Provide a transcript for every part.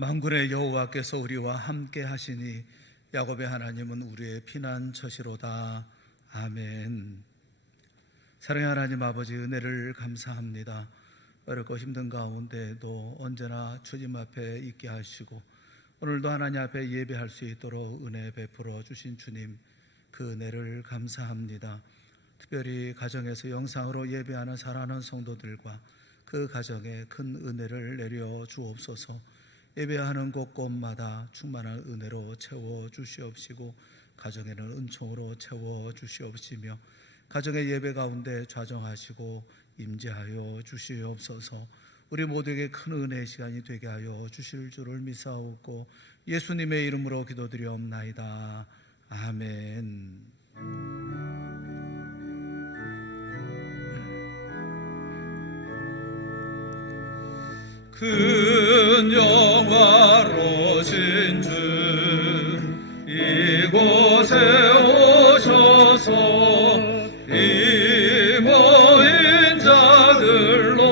만군의 여호와께서 우리와 함께 하시니 야곱의 하나님은 우리의 피난처시로다. 아멘. 사랑의 하나님 아버지, 은혜를 감사합니다. 어렵고 힘든 가운데도 언제나 주님 앞에 있게 하시고 오늘도 하나님 앞에 예배할 수 있도록 은혜 베풀어 주신 주님, 그 은혜를 감사합니다. 특별히 가정에서 영상으로 예배하는 사랑하는 성도들과 그 가정에 큰 은혜를 내려 주옵소서. 예배하는 곳곳마다 충만한 은혜로 채워 주시옵시고 가정에는 은총으로 채워 주시옵시며 가정의 예배 가운데 좌정하시고 임재하여 주시옵소서. 우리 모두에게 큰 은혜의 시간이 되게 하여 주실 줄을 믿사옵고 예수님의 이름으로 기도드리옵나이다. 아멘. 큰 영화로신 주 이곳에 오셔서 이 모인 자들로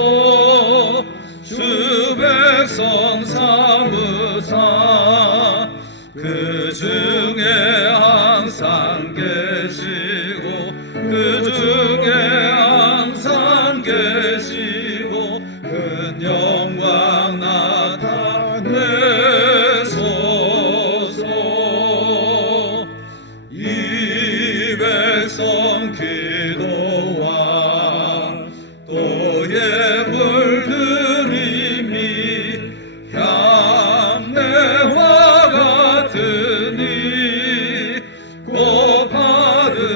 주 백성 삼으사 그 중에 항상 계시고 그 중에 항상 계시고 큰 영광 나타내소서. 이 백성 기도와 또 예물 드림이 향내와 같으니 곧 받으옵소서.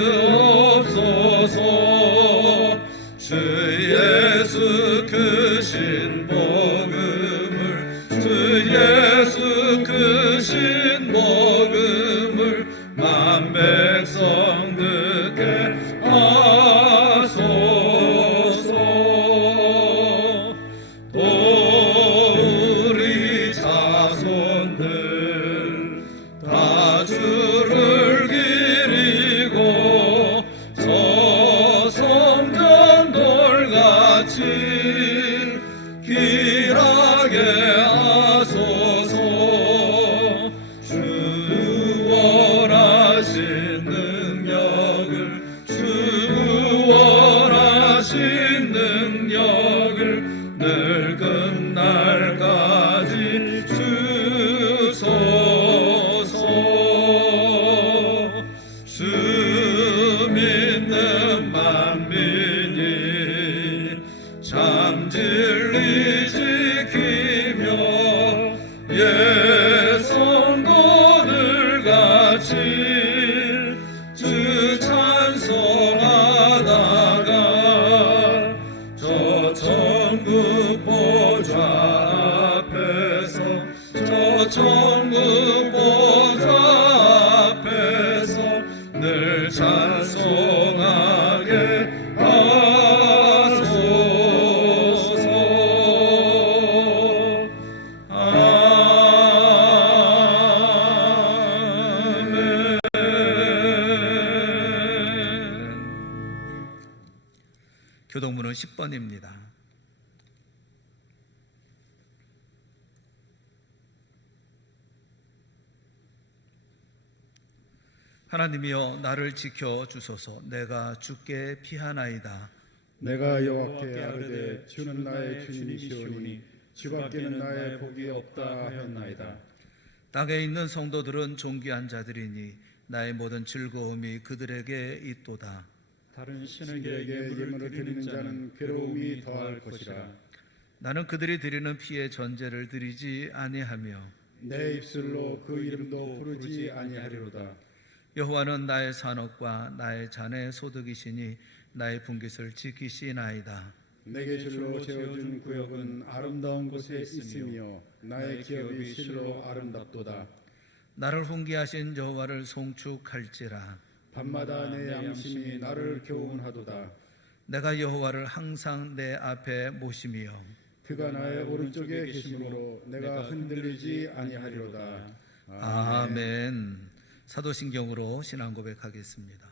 주 예수 크신 복음을 주 예수 크신 복음을 만 백성 듣게 하소서. 또 우리 자손들 다 주를 기리고 서성전 돌같이 길하게 하소서. 주 원하신 능력을 주 원하신 능력을 늘 끝날까지 주소서. 주 믿는 만민이 참 진리 지키며 성도들 같이 주 찬송하다가 저 천국 보좌 앞에서 저 천국 보좌 앞에서 늘 찬송하게 하소서. 아멘. 교동문은 10번입니다. 하나님이여 나를 지켜 주소서. 내가 주께 피하나이다. 내가 여호와께 아뢰되 주는 나의 주님이시오니 주밖에는 나의 복이 없다 하였나이다. 땅에 있는 성도들은 존귀한 자들이니 나의 모든 즐거움이 그들에게 있도다. 다른 신에게 예물을 드리는 자는 괴로움이 더할 것이라. 나는 그들이 드리는 피의 전제를 드리지 아니하며 내 입술로 그 이름도 부르지 아니하리로다. 여호와는 나의 산업과 나의 잔의 소득이시니 나의 분깃을 지키시나이다. 내게 실로 재어준 구역은 아름다운 곳에 있으며 나의 기업이 실로 아름답도다. 나를 훈계하신 여호와를 송축할지라. 밤마다 내 양심이 나를 교훈하도다. 내가 여호와를 항상 내 앞에 모시며 그가 나의 오른쪽에 계심으로 내가 흔들리지 아니하리로다. 아멘. 사도신경으로 신앙 고백하겠습니다.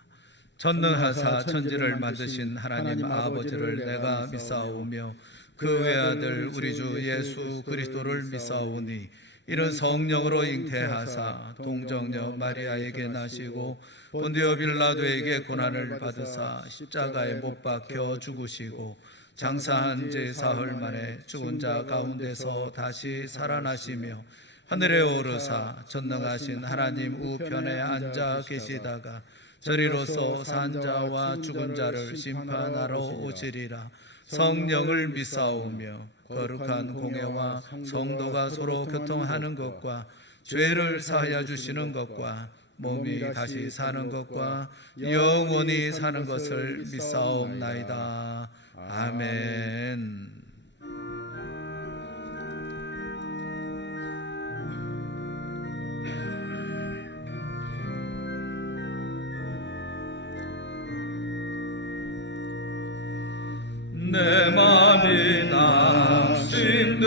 전능하사 천지를 만드신 하나님 아버지를 내가 믿사오며 그 외아들 우리 주 예수 그리스도를 믿사오니 이는 성령으로 잉태하사 동정녀 마리아에게 나시고 본디오 빌라도에게 고난을 받으사 십자가에 못 박혀 죽으시고 장사한 지 사흘 만에 죽은 자 가운데서 다시 살아나시며 하늘에 오르사 전능하신 하나님 우편에 앉아 계시다가 저리로서 산 자와 죽은 자를 심판하러 오시리라. 성령을 믿사오며 거룩한 공회와 성도가 서로 교통하는 것과 죄를 사하여 주시는 것과 몸이 다시 사는 것과 영원히 사는 것을 믿사옵나이다. 아멘. 내 맘이 낙심되며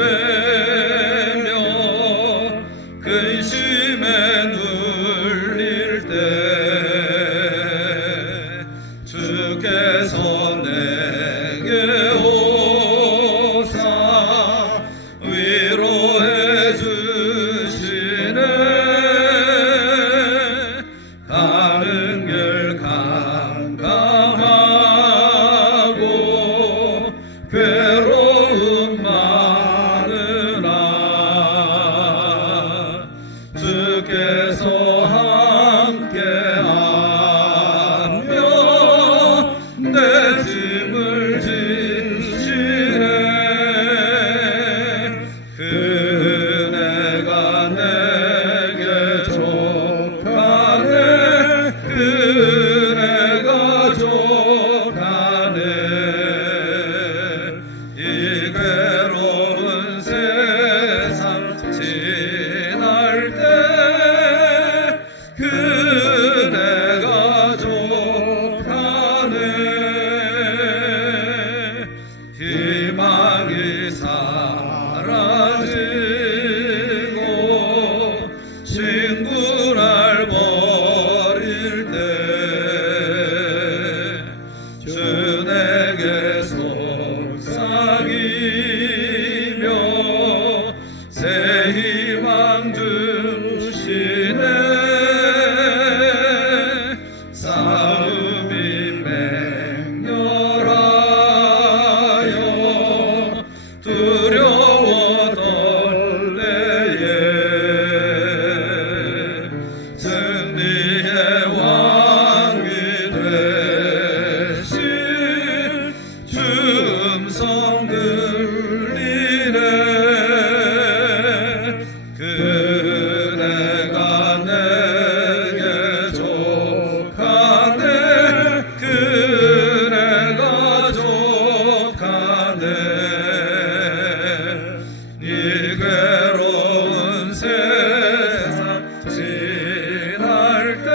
근심에 눌릴 때 주께서 내게 오사 위로해 주시네. 가는 길 캄캄하고 괴로움 많으나 주께서 함께하며 내 짐을 지시네. 그 은혜가 내게 족하네. 그 은혜가 족하네. 이 괴로운 세상 지날 때 그네가 족하네. 희망이 사라지고 친구 날 버릴 때 주 내게 속삭이며 새 희망 주시네. 싸움이 맹렬하여 두려워 떨래에 승리의 왕이 되신 주 음성 들리네. 그네가 내게 족하네. 그네가 족하네. 이 괴로운 세상 지날 때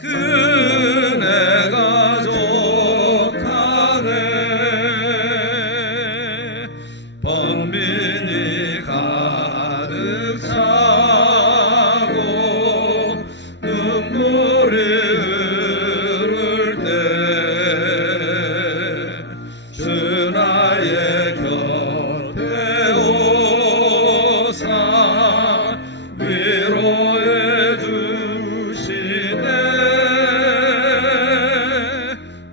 그네가 족하네. 번민이 가득 차고 눈물이 흐를 때 주 나의 곁에 오사 위로해 주시네.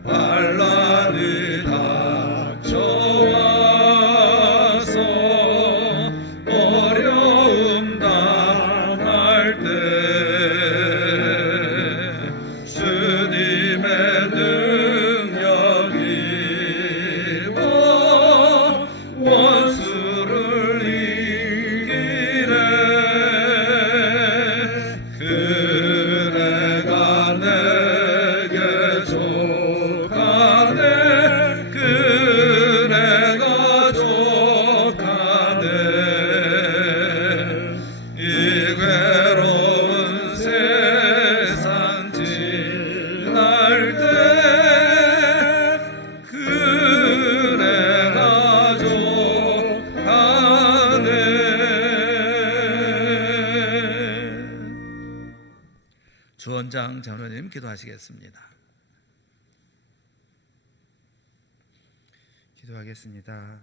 환란이 닥쳐와서 어려움 당할 때 주님의 능력이 입어 원수를 이기네. 그네가 내게 족하네. 그네가 족하네. 이 괴로운 세상 지날 때 그네가 족하네. 주원장 장로님 기도하시겠습니다. 기도하겠습니다.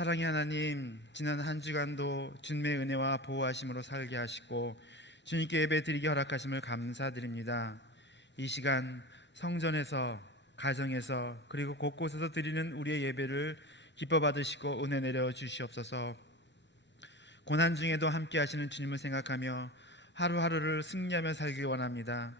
사랑의 하나님, 지난 한 주간도 주님의 은혜와 보호하심으로 살게 하시고 주님께 예배 드리게 허락하심을 감사드립니다. 이 시간 성전에서, 가정에서, 그리고 곳곳에서 드리는 우리의 예배를 기뻐 받으시고 은혜 내려 주시옵소서. 고난 중에도 함께 하시는 주님을 생각하며 하루하루를 승리하며 살길 원합니다.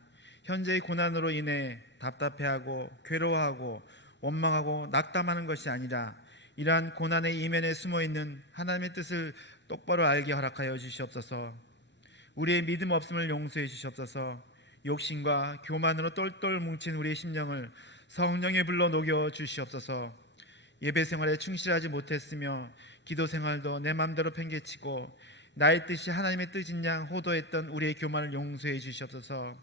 현재의 고난으로 인해 답답해하고 괴로워하고 원망하고 낙담하는 것이 아니라 이러한 고난의 이면에 숨어있는 하나님의 뜻을 똑바로 알게 허락하여 주시옵소서. 우리의 믿음 없음을 용서해 주시옵소서. 욕심과 교만으로 똘똘 뭉친 우리의 심령을 성령의 불로 녹여 주시옵소서. 예배 생활에 충실하지 못했으며 기도 생활도 내 맘대로 팽개치고 나의 뜻이 하나님의 뜻인 양 호도했던 우리의 교만을 용서해 주시옵소서.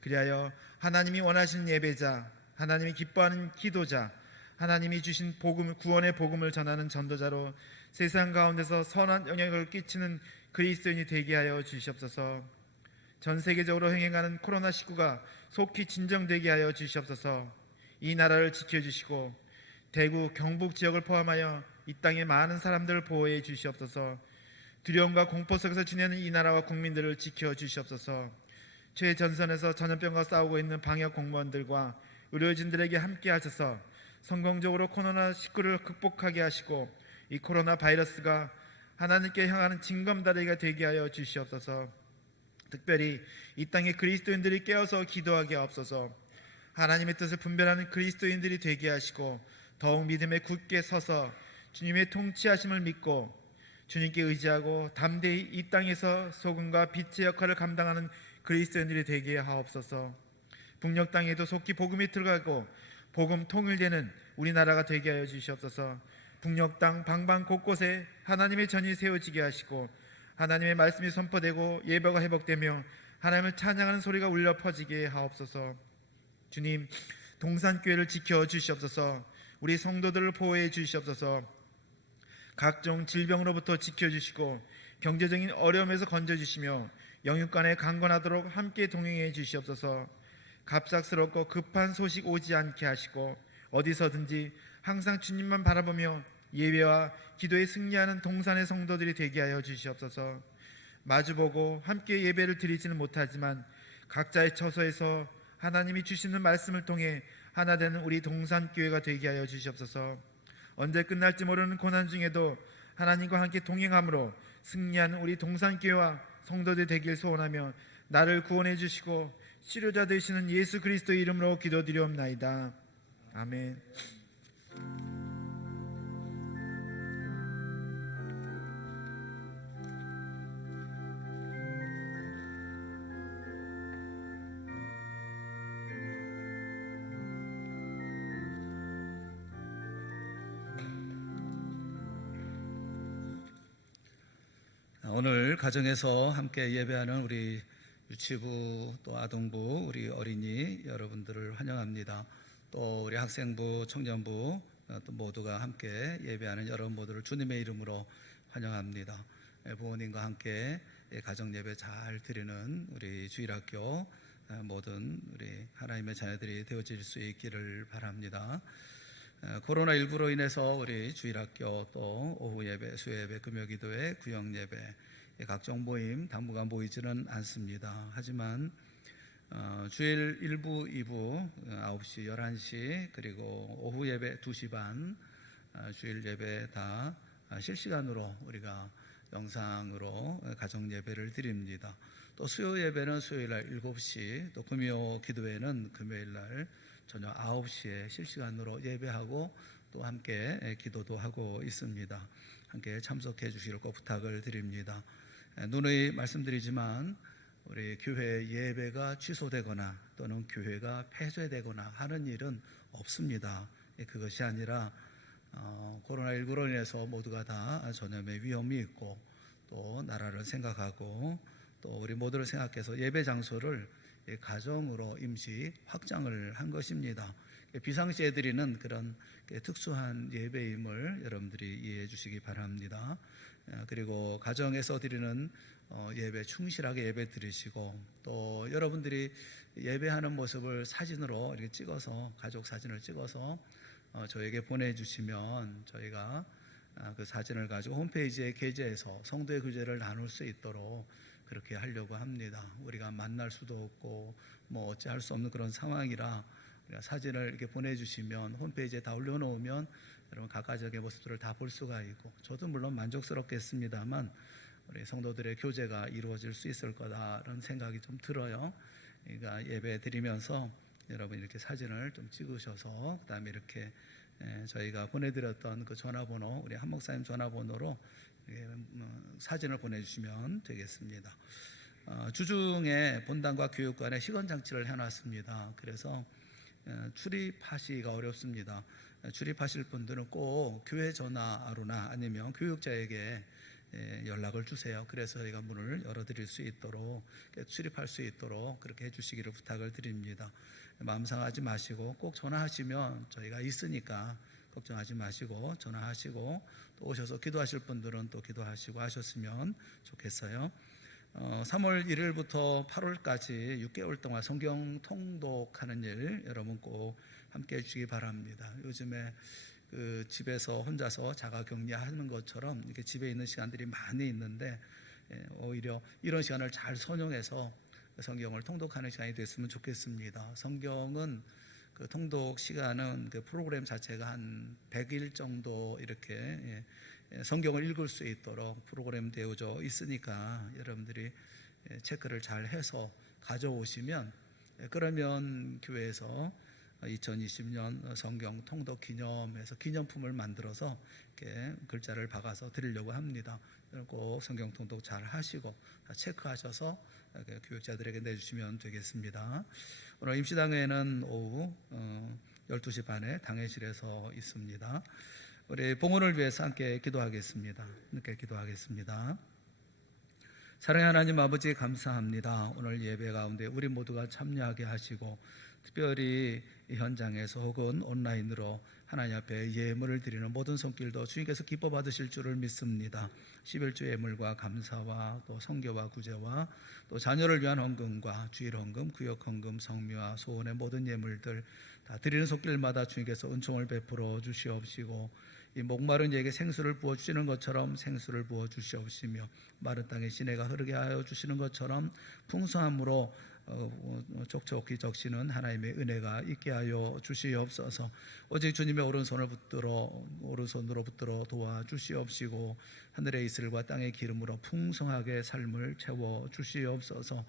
그리하여 하나님이 원하시는 예배자, 하나님이 기뻐하는 기도자, 하나님이 주신 복음, 구원의 복음을 전하는 전도자로 세상 가운데서 선한 영향을 끼치는 그리스도인이 되게 하여 주시옵소서. 전 세계적으로 행해가는 코로나19가 속히 진정되게 하여 주시옵소서. 이 나라를 지켜주시고 대구, 경북 지역을 포함하여 이 땅의 많은 사람들을 보호해 주시옵소서. 두려움과 공포 속에서 지내는 이 나라와 국민들을 지켜 주시옵소서. 최전선에서 전염병과 싸우고 있는 방역 공무원들과 의료진들에게 함께 하셔서 성공적으로 코로나19를 극복하게 하시고 이 코로나 바이러스가 하나님께 향하는 징검다리가 되게 하여 주시옵소서. 특별히 이 땅의 그리스도인들이 깨어서 기도하게 하옵소서. 하나님의 뜻을 분별하는 그리스도인들이 되게 하시고 더욱 믿음에 굳게 서서 주님의 통치하심을 믿고 주님께 의지하고 담대히 이 땅에서 소금과 빛의 역할을 감당하는 그리스도인들이 되게 하옵소서. 북녘 땅에도 속히 복음이 들어가고 복음 통일되는 우리나라가 되게 하여 주시옵소서. 북녘 땅 방방 곳곳에 하나님의 전이 세워지게 하시고 하나님의 말씀이 선포되고 예배가 회복되며 하나님을 찬양하는 소리가 울려 퍼지게 하옵소서. 주님, 동산교회를 지켜 주시옵소서. 우리 성도들을 보호해 주시옵소서. 각종 질병으로부터 지켜주시고 경제적인 어려움에서 건져주시며 영육간에 강건하도록 함께 동행해 주시옵소서. 갑작스럽고 급한 소식 오지 않게 하시고 어디서든지 항상 주님만 바라보며 예배와 기도에 승리하는 동산의 성도들이 되게 하여 주시옵소서. 마주보고 함께 예배를 드리지는 못하지만 각자의 처소에서 하나님이 주시는 말씀을 통해 하나 되는 우리 동산교회가 되게 하여 주시옵소서. 언제 끝날지 모르는 고난 중에도 하나님과 함께 동행함으로 승리하는 우리 동산교회와 성도들 되길 소원하며 나를 구원해 주시고 치료자 되시는 예수 그리스도의 이름으로 기도드리옵나이다. 아멘. 오늘 가정에서 함께 예배하는 우리 유치부 또 아동부 우리 어린이 여러분들을 환영합니다. 또 우리 학생부 청년부 또 모두가 함께 예배하는 여러분 모두를 주님의 이름으로 환영합니다. 부모님과 함께 가정 예배 잘 드리는 우리 주일학교 모든 우리 하나님의 자녀들이 되어질 수 있기를 바랍니다. 코로나19로 인해서 우리 주일학교 또 오후 예배, 수요 예배, 금요 기도회, 구역 예배 각종 모임 당분간 모이지는 않습니다. 하지만 주일 1부, 2부 9시, 11시 그리고 오후 예배 2시 반 주일 예배 다 실시간으로 우리가 영상으로 가정 예배를 드립니다. 또 수요 예배는 수요일 날 7시 또 금요 기도회는 금요일 날 저녁 9시에 실시간으로 예배하고 또 함께 기도도 하고 있습니다. 함께 참석해 주시길 꼭 부탁을 드립니다. 누누이 말씀드리지만 우리 교회 예배가 취소되거나 또는 교회가 폐쇄되거나 하는 일은 없습니다. 그것이 아니라 코로나19로 인해서 모두가 다 전염의 위험이 있고 또 나라를 생각하고 또 우리 모두를 생각해서 예배 장소를 가정으로 임시 확장을 한 것입니다. 비상시에 드리는 그런 특수한 예배임을 여러분들이 이해해 주시기 바랍니다. 그리고 가정에서 드리는 예배 충실하게 예배 드리시고 또 여러분들이 예배하는 모습을 사진으로 이렇게 찍어서 가족 사진을 찍어서 저에게 보내주시면 저희가 그 사진을 가지고 홈페이지에 게재해서 성도의 교제를 나눌 수 있도록 그렇게 하려고 합니다. 우리가 만날 수도 없고 뭐 어찌할 수 없는 그런 상황이라 우리가 사진을 이렇게 보내주시면 홈페이지에 다 올려놓으면 여러분 각가적의 모습들을 다 볼 수가 있고, 저도 물론 만족스럽겠습니다만 우리 성도들의 교제가 이루어질 수 있을 거다라는 생각이 좀 들어요. 그러니까 예배 드리면서 여러분 이렇게 사진을 좀 찍으셔서 그다음에 이렇게 저희가 보내드렸던 그 전화번호, 우리 한 목사님 전화번호로 사진을 보내주시면 되겠습니다. 주중에 본당과 교육관에 시건장치를 해놨습니다. 그래서 출입하시기가 어렵습니다. 출입하실 분들은 꼭 교회 전화로나 아니면 교육자에게 연락을 주세요. 그래서 저희가 문을 열어드릴 수 있도록, 출입할 수 있도록 그렇게 해주시기를 부탁을 드립니다. 마음 상하지 마시고 꼭 전화하시면 저희가 있으니까 걱정하지 마시고 전화하시고, 또 오셔서 기도하실 분들은 또 기도하시고 하셨으면 좋겠어요. 3월 1일부터 8월까지 6개월 동안 성경 통독하는 일 여러분 꼭 함께 해주시기 바랍니다. 요즘에 그 집에서 혼자서 자가 격리하는 것처럼 이렇게 집에 있는 시간들이 많이 있는데, 오히려 이런 시간을 잘 선용해서 성경을 통독하는 시간이 됐으면 좋겠습니다. 성경은 그 통독 시간은 그 프로그램 자체가 한 100일 정도 이렇게 성경을 읽을 수 있도록 프로그램 되어져 있으니까 여러분들이 체크를 잘 해서 가져오시면, 그러면 교회에서 2020년 성경 통독 기념해서 기념품을 만들어서 이렇게 글자를 박아서 드리려고 합니다. 꼭 성경 통독 잘 하시고 체크하셔서 교육자들에게 내주시면 되겠습니다. 오늘 임시당회는 오후 12시 반에 당회실에서 있습니다. 우리 봉헌을 위해서 함께 기도하겠습니다. 함께 기도하겠습니다. 사랑의 하나님 아버지, 감사합니다. 오늘 예배 가운데 우리 모두가 참여하게 하시고, 특별히 이 현장에서 혹은 온라인으로 하나님 앞에 예물을 드리는 모든 손길도 주님께서 기뻐 받으실 줄을 믿습니다. 11조 예물과 감사와 또 성교와 구제와 또 자녀를 위한 헌금과 주일 헌금, 구역 헌금, 성미와 소원의 모든 예물들 다 드리는 손길마다 주님께서 은총을 베풀어 주시옵시고, 이 목마른 이에게 생수를 부어주시는 것처럼 생수를 부어주시옵시며, 마른 땅에 시내가 흐르게 하여 주시는 것처럼 풍성함으로 촉촉히 적시는 하나님의 은혜가 있게 하여 주시옵소서. 오직 주님의 오른손으로 붙들어 도와주시옵시고, 하늘의 이슬과 땅의 기름으로 풍성하게 삶을 채워 주시옵소서.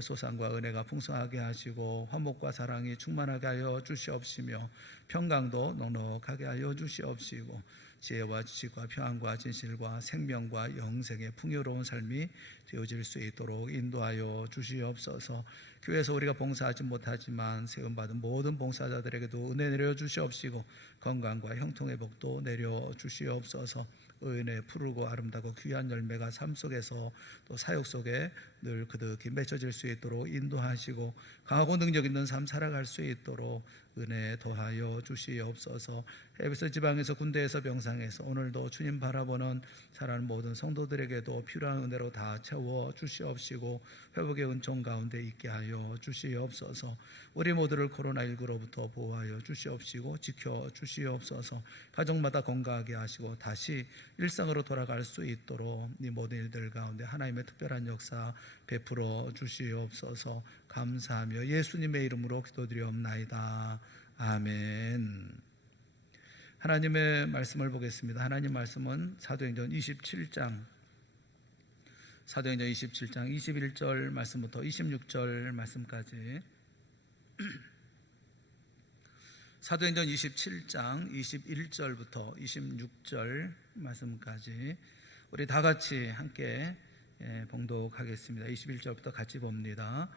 소산과 은혜가 풍성하게 하시고 화목과 사랑이 충만하게 하여 주시옵시며, 평강도 넉넉하게 하여 주시옵시고, 지혜와 지식과 평안과 진실과 생명과 영생의 풍요로운 삶이 되어질 수 있도록 인도하여 주시옵소서. 교회에서 우리가 봉사하지 못하지만 세움받은 모든 봉사자들에게도 은혜 내려 주시옵시고, 건강과 형통의 복도 내려 주시옵소서. 의인의 푸르고 아름다고 귀한 열매가 삶 속에서 또 사역 속에 늘 그득히 맺혀질 수 있도록 인도하시고, 강하고 능력 있는 삶 살아갈 수 있도록 은혜 더하여 주시옵소서. 에베소 지방에서 군대에서 병상에서 오늘도 주님 바라보는 사랑하는 모든 성도들에게도 필요한 은혜로 다 채워 주시옵시고, 회복의 은총 가운데 있게 하여 주시옵소서. 우리 모두를 코로나19로부터 보호하여 주시옵시고 지켜 주시옵소서. 가정마다 건강하게 하시고 다시 일상으로 돌아갈 수 있도록 이 모든 일들 가운데 하나님의 특별한 역사 베풀어 주시옵소서. 감사하며 예수님의 이름으로 기도드리옵나이다. 아멘. 하나님의 말씀을 보겠습니다. 하나님 말씀은 사도행전 27장 21절 말씀부터 26절 말씀까지, 사도행전 27장 21절부터 26절 말씀까지 우리 다 같이 함께 봉독하겠습니다. 21절부터 같이 봅니다.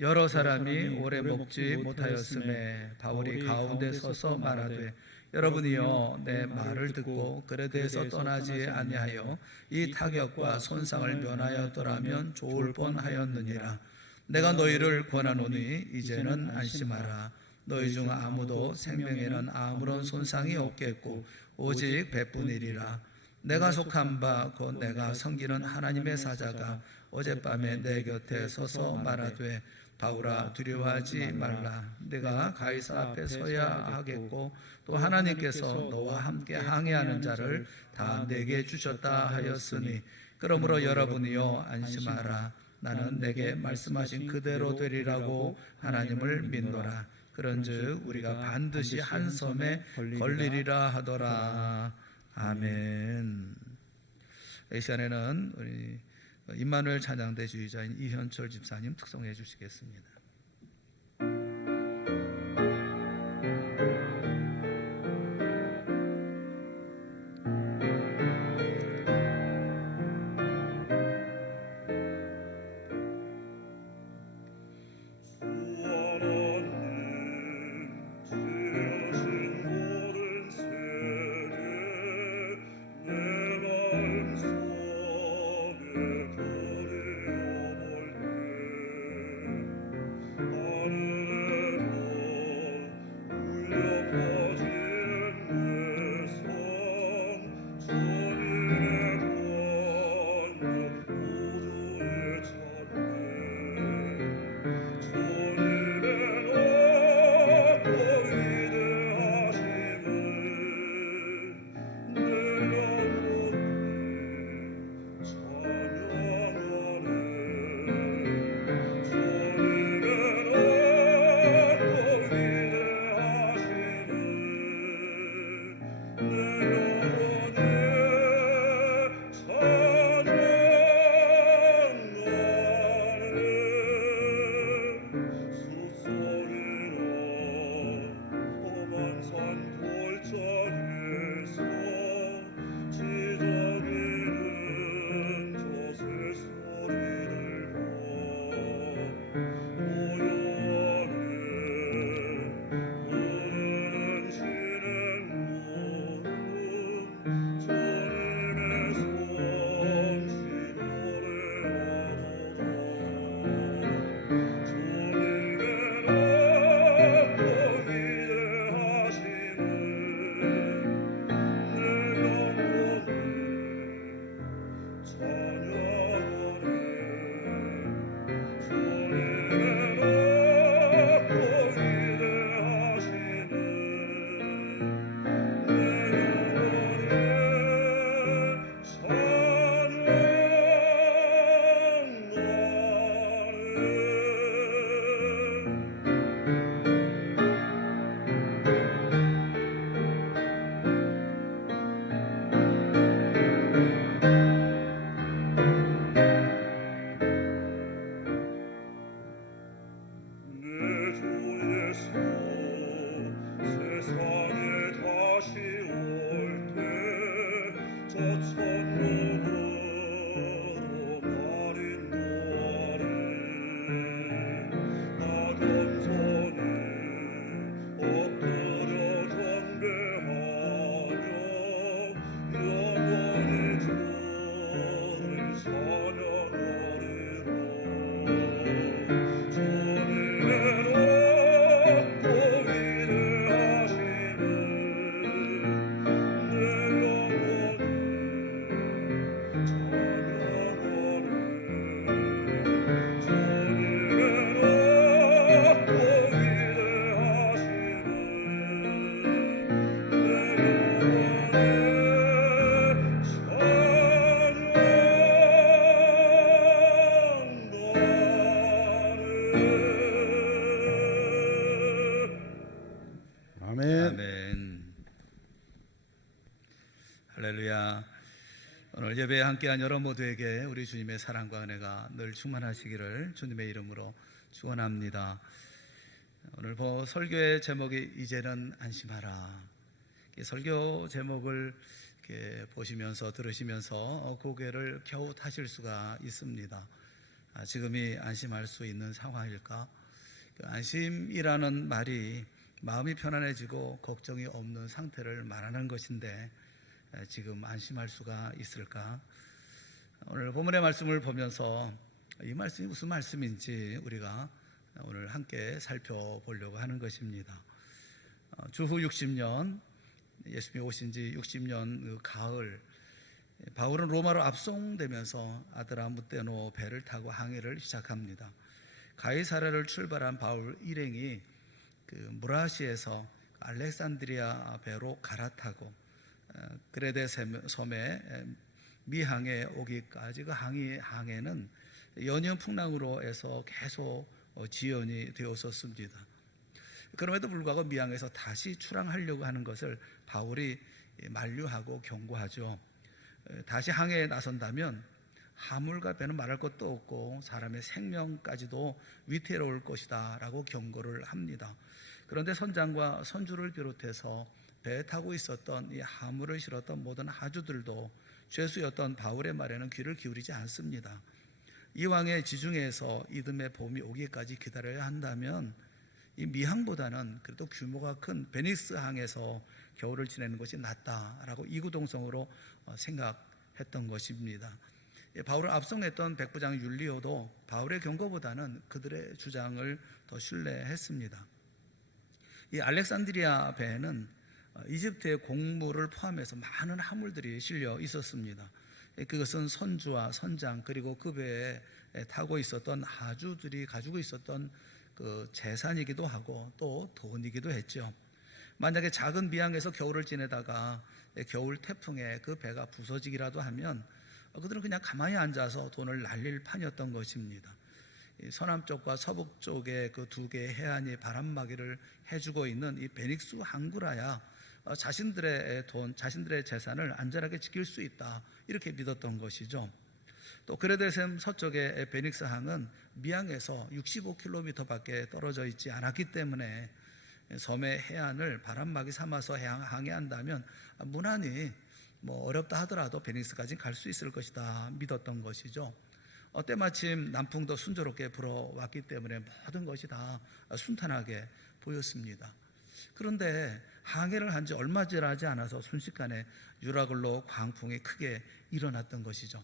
여러 사람이 오래 먹지 못하였음에 바울이 가운데 서서 말하되, 여러분이여 내 말을 듣고 그에 대해서 떠나지 아니하여 이 타격과 손상을 면하였더라면 좋을 뻔하였느니라. 내가 너희를 권하노니 이제는 안심하라. 너희 중 아무도 생명에는 아무런 손상이 없겠고 오직 배뿐이리라. 내가 속한 바 곧 내가 섬기는 하나님의 사자가 어젯밤에 내 곁에 서서 말하되, 바울아 두려워하지 말라. 내가 가이사 앞에 서야 하겠고 또 하나님께서 너와 함께 항해하는 자를 다 내게 주셨다 하였으니 그러므로 여러분이여 안심하라. 나는 내게 말씀하신 그대로 되리라고 하나님을 믿노라. 그런즉 우리가 반드시 한 섬에 걸리리라 하더라. 아멘. 이 시간에는 우리 임마누엘 찬양대 주의자인 이현철 집사님 특송해 주시겠습니다. 아멘. 할렐루야. 오늘 예배에 함께한 여러 모두에게 우리 주님의 사랑과 은혜가 늘 충만하시기를 주님의 이름으로 축원합니다. 오늘 설교의 제목이 이제는 안심하라. 설교 제목을 이렇게 보시면서 들으시면서 고개를 갸웃하실 수가 있습니다. 지금이 안심할 수 있는 상황일까? 안심이라는 말이 마음이 편안해지고 걱정이 없는 상태를 말하는 것인데 지금 안심할 수가 있을까? 오늘 본문의 말씀을 보면서 이 말씀이 무슨 말씀인지 우리가 오늘 함께 살펴보려고 하는 것입니다. 주후 60년, 예수님이 오신 지 60년 그 가을, 바울은 로마로 압송되면서 아드라무떼노 배를 타고 항해를 시작합니다. 가이사랴를 출발한 바울 일행이 그 무라시에서 알렉산드리아 배로 갈아타고 그레데 섬에 미항에 오기까지 그 항해는 연이은 풍랑으로 해서 계속 지연이 되었었습니다. 그럼에도 불구하고 미항에서 다시 출항하려고 하는 것을 바울이 만류하고 경고하죠. 다시 항해에 나선다면 하물과 배는 말할 것도 없고 사람의 생명까지도 위태로울 것이다 라고 경고를 합니다. 그런데 선장과 선주를 비롯해서 배에 타고 있었던 이 하물을 실었던 모든 하주들도 죄수였던 바울의 말에는 귀를 기울이지 않습니다. 이왕의 지중해에서 이듬해 봄이 오기까지 기다려야 한다면 이 미항보다는 그래도 규모가 큰 베니스 항에서 겨울을 지내는 것이 낫다라고 이구동성으로 생각했던 것입니다. 바울을 압송했던 백부장 율리오도 바울의 경고보다는 그들의 주장을 더 신뢰했습니다. 이 알렉산드리아 배에는 이집트의 곡물을 포함해서 많은 화물들이 실려 있었습니다. 그것은 선주와 선장 그리고 그 배에 타고 있었던 하주들이 가지고 있었던 그 재산이기도 하고 또 돈이기도 했죠. 만약에 작은 미항에서 겨울을 지내다가 겨울 태풍에 그 배가 부서지기라도 하면 그들은 그냥 가만히 앉아서 돈을 날릴 판이었던 것입니다. 서남쪽과 서북쪽의 그 두 개의 해안이 바람막이를 해주고 있는 이 베닉스 항구라야 자신들의 돈, 자신들의 재산을 안전하게 지킬 수 있다 이렇게 믿었던 것이죠. 또 그레데셈 서쪽의 베닉스 항은 미항에서 65km밖에 떨어져 있지 않았기 때문에 섬의 해안을 바람막이 삼아서 항해한다면 무난히 어렵다 하더라도 베닉스까지 갈 수 있을 것이다 믿었던 것이죠. 때마침 남풍도 순조롭게 불어왔기 때문에 모든 것이 다 순탄하게 보였습니다. 그런데 항해를 한 지 얼마 지나지 않아서 순식간에 유라굴로 광풍이 크게 일어났던 것이죠.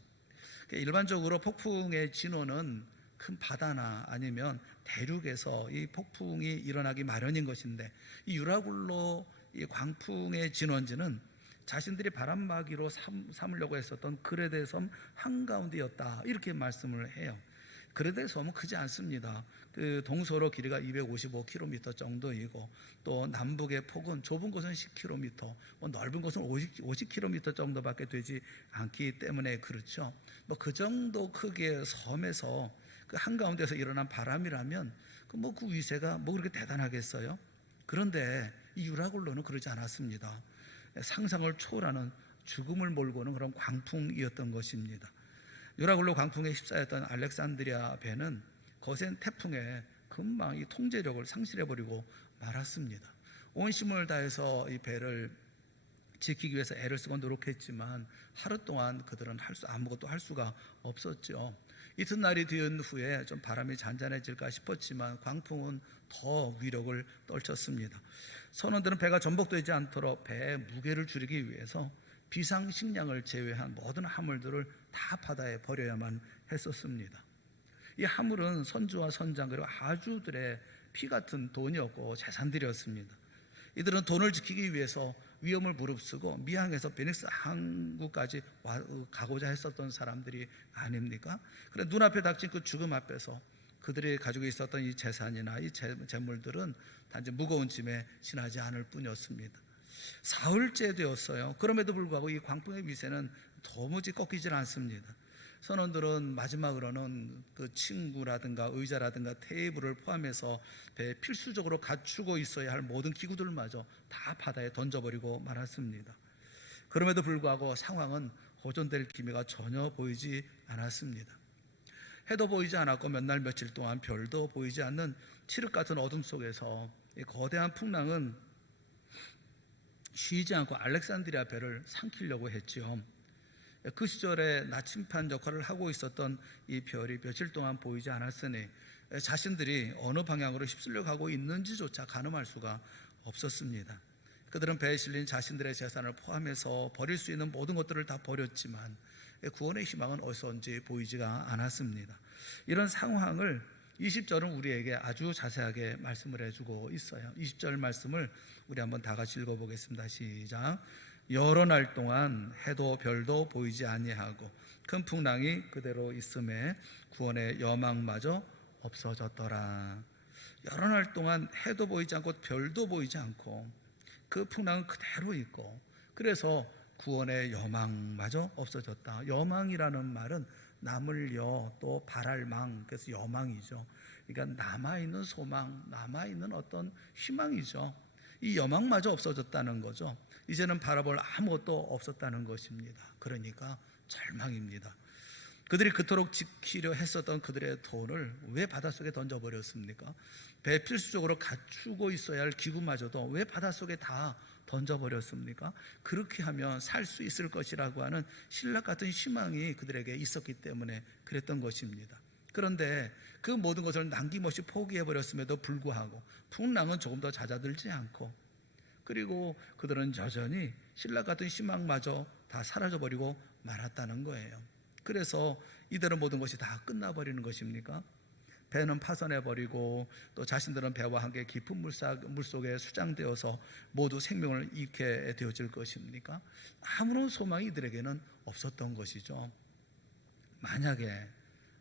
일반적으로 폭풍의 진원은 큰 바다나 아니면 대륙에서 이 폭풍이 일어나기 마련인 것인데 이 유라굴로 이 광풍의 진원지는 자신들이 바람막이로 삼으려고 했었던 그레데 섬 한가운데였다 이렇게 말씀을 해요. 그레데 섬은 크지 않습니다. 그 동서로 길이가 255km 정도이고 또 남북의 폭은 좁은 곳은 10km, 넓은 곳은 50km 정도밖에 되지 않기 때문에 그렇죠. 그 정도 크기의 섬에서 그 한가운데서 일어난 바람이라면 그 위세가 그렇게 대단하겠어요? 그런데 이 유라굴로는 그러지 않았습니다. 상상을 초월하는 죽음을 몰고 오는 그런 광풍이었던 것입니다. 유라굴로 광풍에 휩싸였던 알렉산드리아 배는 거센 태풍에 금방 이 통제력을 상실해버리고 말았습니다. 온 힘을 다해서 이 배를 지키기 위해서 애를 쓰고 노력했지만 하루 동안 그들은 아무것도 할 수가 없었죠. 이튿날이 뒤은 후에 좀 바람이 잔잔해질까 싶었지만 광풍은 더 위력을 떨쳤습니다. 선원들은 배가 전복되지 않도록 배의 무게를 줄이기 위해서 비상식량을 제외한 모든 화물들을 다 바다에 버려야만 했었습니다. 이 화물은 선주와 선장 그리고 하주들의 피 같은 돈이었고 재산들이었습니다. 이들은 돈을 지키기 위해서 위험을 무릅쓰고 미항에서 베닉스 항구까지 가고자 했었던 사람들이 아닙니까? 그래 눈앞에 닥친 그 죽음 앞에서 그들이 가지고 있었던 이 재산이나 이 재물들은 단지 무거운 짐에 지나지 않을 뿐이었습니다. 사흘째 되었어요. 그럼에도 불구하고 이 광풍의 위세는 도무지 꺾이질 않습니다. 선원들은 마지막으로는 그 침구라든가 의자라든가 테이블을 포함해서 배에 필수적으로 갖추고 있어야 할 모든 기구들마저 다 바다에 던져버리고 말았습니다. 그럼에도 불구하고 상황은 호전될 기미가 전혀 보이지 않았습니다. 해도 보이지 않았고 몇 날 며칠 동안 별도 보이지 않는 칠흑 같은 어둠 속에서 이 거대한 풍랑은 쉬지 않고 알렉산드리아 배를 삼키려고 했지요. 그 시절에 나침판 역할을 하고 있었던 이 별이 며칠 동안 보이지 않았으니 자신들이 어느 방향으로 휩쓸려 가고 있는지조차 가늠할 수가 없었습니다. 그들은 배에 실린 자신들의 재산을 포함해서 버릴 수 있는 모든 것들을 다 버렸지만 구원의 희망은 어디서인지 보이지가 않았습니다. 이런 상황을 20절은 우리에게 아주 자세하게 말씀을 해주고 있어요. 20절 말씀을 우리 한번 다 같이 읽어보겠습니다. 시작. 여러 날 동안 해도 별도 보이지 아니하고 큰 풍랑이 그대로 있음에 구원의 여망마저 없어졌더라. 여러 날 동안 해도 보이지 않고 별도 보이지 않고 그 풍랑은 그대로 있고, 그래서 구원의 여망마저 없어졌다. 여망이라는 말은 남을여, 또 바랄 망, 그래서 여망이죠. 그러니까 남아있는 소망, 남아있는 어떤 희망이죠. 이 여망마저 없어졌다는 거죠. 이제는 바라볼 아무것도 없었다는 것입니다. 그러니까 절망입니다. 그들이 그토록 지키려 했었던 그들의 돈을 왜 바닷속에 던져버렸습니까? 배 필수적으로 갖추고 있어야 할 기구마저도 왜 바닷속에 다 던져버렸습니까? 그렇게 하면 살 수 있을 것이라고 하는 신락 같은 희망이 그들에게 있었기 때문에 그랬던 것입니다. 그런데 그 모든 것을 남김없이 포기해버렸음에도 불구하고 풍랑은 조금 더 잦아들지 않고, 그리고 그들은 여전히 신락 같은 희망마저 다 사라져버리고 말았다는 거예요. 그래서 이들은 모든 것이 다 끝나버리는 것입니까? 배는 파손해버리고 또 자신들은 배와 함께 깊은 물속에 수장되어서 모두 생명을 잃게 되어질 것입니까? 아무런 소망이 이들에게는 없었던 것이죠.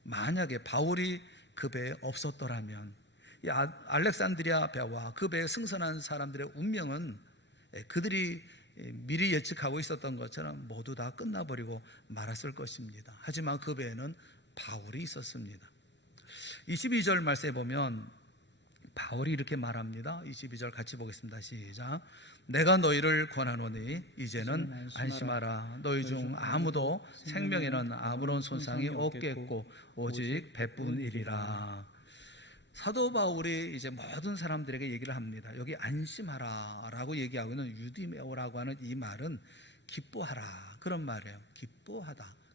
만약에 바울이 그 배에 없었더라면 이 알렉산드리아 배와 그 배에 승선한 사람들의 운명은 그들이 미리 예측하고 있었던 것처럼 모두 다 끝나버리고 말았을 것입니다. 하지만 그 배에는 바울이 있었습니다. 22절 말씀에 보면 바울이 이렇게 말합니다. 22절 같이 보겠습니다. 시작. 내가 너희를 권하노니 이제는 안심하라. 너희 중 아무도 생명에는 아무런 손상이 없겠고 오직 배뿐이리라. 사도 바울이 이제 모든 사람들에게 얘기를 합니다. 여기 안심하라 라고 얘기하고 있는 유디메오라고 하는 이 말은 기뻐하라, 그런 말이에요.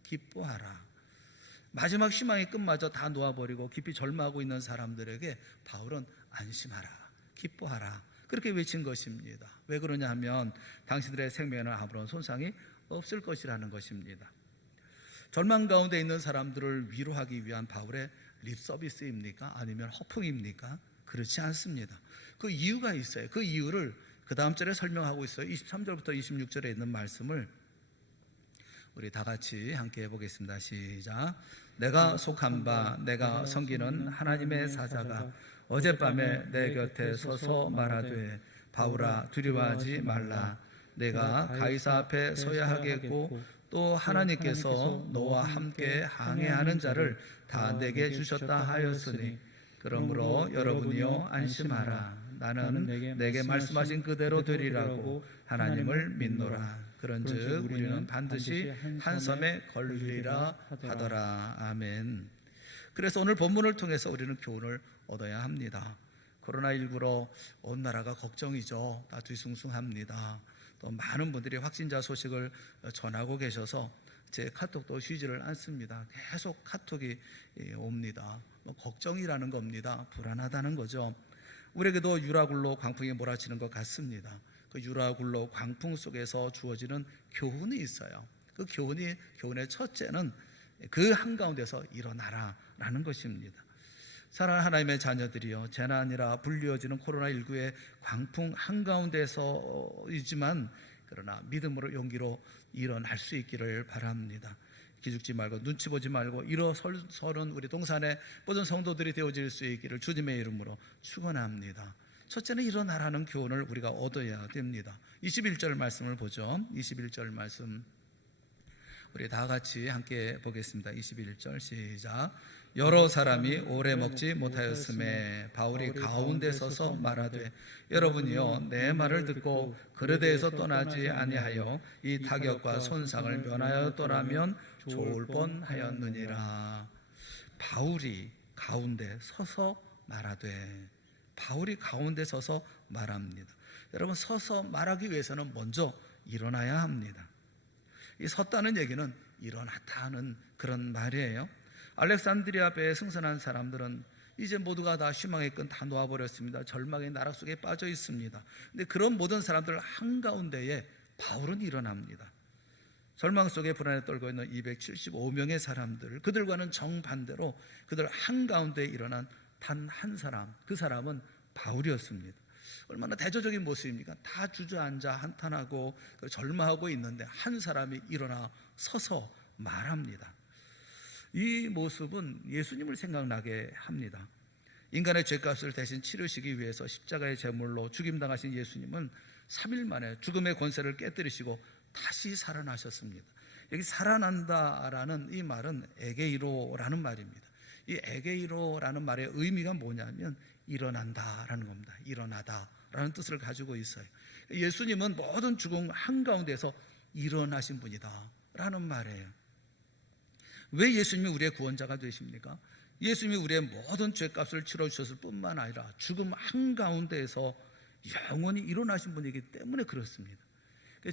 기뻐하라. 마지막 희망의 끝마저 다 놓아버리고 깊이 절망하고 있는 사람들에게 바울은 안심하라, 기뻐하라, 그렇게 외친 것입니다. 왜 그러냐 하면 당신들의 생명에는 아무런 손상이 없을 것이라는 것입니다. 절망 가운데 있는 사람들을 위로하기 위한 바울의 립 서비스입니까? 아니면 허풍입니까? 그렇지 않습니다. 그 이유가 있어요. 그 이유를 그 다음 절에 설명하고 있어요. 23절부터 26절에 있는 말씀을 우리 다 같이 함께 해보겠습니다. 시작. 내가 속한 바 내가 섬기는 하나님의 사자가 어젯밤에 내 곁에 서서 말하되 바울아 두려워하지 말라. 내가 가이사 앞에 서야 하겠고 또 하나님께서 너와 함께 항해하는 자를 다 내게 주셨다 하였으니 그러므로 여러분이여 안심하라. 나는 내게 말씀하신 그대로 되리라고 하나님을 믿노라. 그런즉 우리는 반드시 한 섬에 걸리리라 하더라. 아멘. 그래서 오늘 본문을 통해서 우리는 교훈을 얻어야 합니다. 코로나19로 온 나라가 걱정이죠. 다 뒤숭숭합니다. 또 많은 분들이 확진자 소식을 전하고 계셔서 제 카톡도 쉬지를 않습니다. 계속 카톡이 옵니다. 걱정이라는 겁니다. 불안하다는 거죠. 우리에게도 유라굴로 광풍이 몰아치는 것 같습니다. 그 유라굴로 광풍 속에서 주어지는 교훈이 있어요. 그 교훈의 첫째는 그 한가운데서 일어나라라는 것입니다. 사랑하는 하나님의 자녀들이여, 재난이라 불리워지는 코로나19의 광풍 한가운데서이지만 그러나 믿음으로 용기로 일어날 수 있기를 바랍니다. 기죽지 말고 눈치 보지 말고 일어서는 우리 동산의 모든 성도들이 되어질 수 있기를 주님의 이름으로 축원합니다. 첫째는 일어나라는 교훈을 우리가 얻어야 됩니다. 21절 말씀을 보죠. 21절 말씀 우리 다 같이 함께 보겠습니다. 21절 시작. 여러 사람이 오래 먹지 못하였음에 바울이 가운데 서서 말하되 여러분이여 내 말을 듣고 그르데에서 떠나지 아니하여 이 타격과 손상을 면하였더라면 좋을 뻔하였느니라. 바울이 가운데 서서 말하되, 바울이 가운데 서서 말합니다. 여러분, 서서 말하기 위해서는 먼저 일어나야 합니다. 이 섰다는 얘기는 일어났다는 그런 말이에요. 알렉산드리아 배에 승선한 사람들은 이제 모두가 다 희망의 끈 다 놓아버렸습니다. 절망의 나락 속에 빠져 있습니다. 근데 그런 모든 사람들 한가운데에 바울은 일어납니다. 절망 속에 불안에 떨고 있는 275명의 사람들, 그들과는 정반대로 그들 한가운데에 일어난 단 한 사람, 그 사람은 바울이었습니다. 얼마나 대조적인 모습입니까? 다 주저앉아 한탄하고 절망하고 있는데 한 사람이 일어나 서서 말합니다. 이 모습은 예수님을 생각나게 합니다. 인간의 죄값을 대신 치르시기 위해서 십자가의 제물로 죽임당하신 예수님은 3일 만에 죽음의 권세를 깨뜨리시고 다시 살아나셨습니다. 여기 살아난다라는 이 말은 에게이로라는 말입니다. 이 에게이로라는 말의 의미가 뭐냐면 일어난다라는 겁니다. 일어나다라는 뜻을 가지고 있어요. 예수님은 모든 죽음 한가운데서 일어나신 분이다 라는 말이에요. 왜 예수님이 우리의 구원자가 되십니까? 예수님이 우리의 모든 죄값을 치러주셨을 뿐만 아니라 죽음 한가운데에서 영원히 일어나신 분이기 때문에 그렇습니다.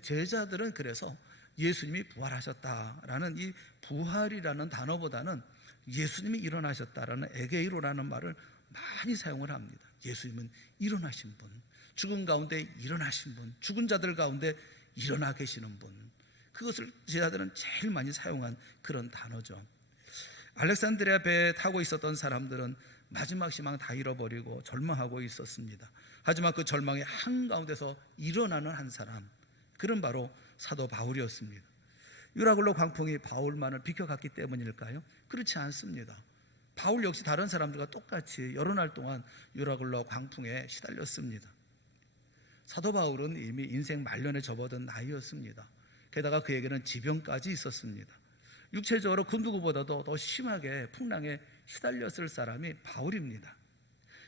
제자들은 그래서 예수님이 부활하셨다라는 이 부활이라는 단어보다는 예수님이 일어나셨다라는 에게이로라는 말을 많이 사용을 합니다. 예수님은 일어나신 분, 죽은 가운데 일어나신 분, 죽은 자들 가운데 일어나 계시는 분, 그것을 제자들은 제일 많이 사용한 그런 단어죠. 알렉산드리아 배에 타고 있었던 사람들은 마지막 희망 다 잃어버리고 절망하고 있었습니다. 하지만 그 절망의 한가운데서 일어나는 한 사람, 그런 바로 사도 바울이었습니다. 유라굴로 광풍이 바울만을 비켜갔기 때문일까요? 그렇지 않습니다. 바울 역시 다른 사람들과 똑같이 여러 날 동안 유라굴로 광풍에 시달렸습니다. 사도 바울은 이미 인생 말년에 접어든 나이였습니다. 게다가 그에게는 지병까지 있었습니다. 육체적으로 그 누구보다도 더 심하게 풍랑에 시달렸을 사람이 바울입니다.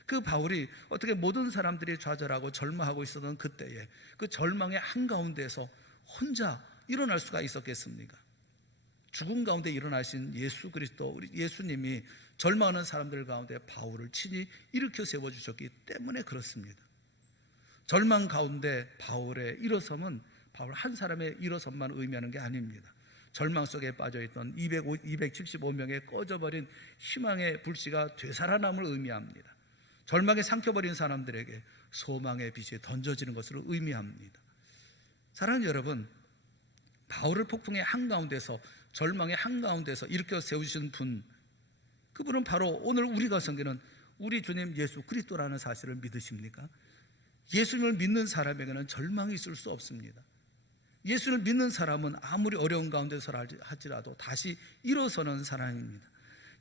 그 바울이 어떻게 모든 사람들이 좌절하고 절망하고 있었던 그때에 그 절망의 한가운데에서 혼자 일어날 수가 있었겠습니까? 죽음 가운데 일어나신 예수 그리스도, 우리 예수님이 절망하는 사람들 가운데 바울을 친히 일으켜 세워주셨기 때문에 그렇습니다. 절망 가운데 바울의 일어섬은 바울 한 사람의 일어섬만 의미하는 게 아닙니다. 절망 속에 빠져있던 275명의 꺼져버린 희망의 불씨가 되살아남을 의미합니다. 절망에 삼켜버린 사람들에게 소망의 빛이 던져지는 것을 의미합니다. 사랑하는 여러분, 바울을 폭풍의 한가운데서, 절망의 한가운데서 일으켜 세우신 분, 그분은 바로 오늘 우리가 섬기는 우리 주님 예수 그리스도라는 사실을 믿으십니까? 예수님을 믿는 사람에게는 절망이 있을 수 없습니다. 예수를 믿는 사람은 아무리 어려운 가운데서 할지라도 다시 일어서는 사람입니다.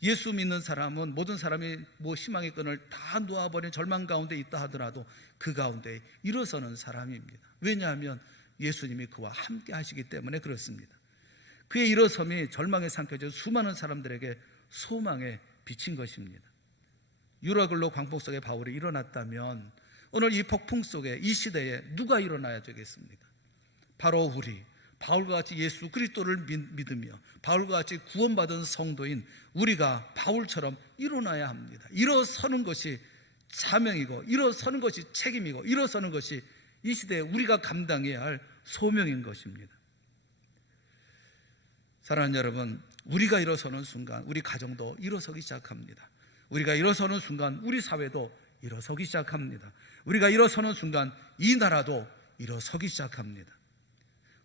예수 믿는 사람은 모든 사람이 희망의 끈을 다 놓아버린 절망 가운데 있다 하더라도 그 가운데 일어서는 사람입니다. 왜냐하면 예수님이 그와 함께 하시기 때문에 그렇습니다. 그의 일어섬이 절망에 삼켜져 수많은 사람들에게 소망의 빛인 것입니다. 유라굴로 광풍 속에 바울이 일어났다면 오늘 이 폭풍 속에 이 시대에 누가 일어나야 되겠습니까? 바로 우리, 바울과 같이 예수 그리스도를 믿으며 바울과 같이 구원받은 성도인 우리가 바울처럼 일어나야 합니다. 일어서는 것이 사명이고, 일어서는 것이 책임이고, 일어서는 것이 이 시대에 우리가 감당해야 할 소명인 것입니다. 사랑하는 여러분, 우리가 일어서는 순간 우리 가정도 일어서기 시작합니다. 우리가 일어서는 순간 우리 사회도 일어서기 시작합니다. 우리가 일어서는 순간 이 나라도 일어서기 시작합니다.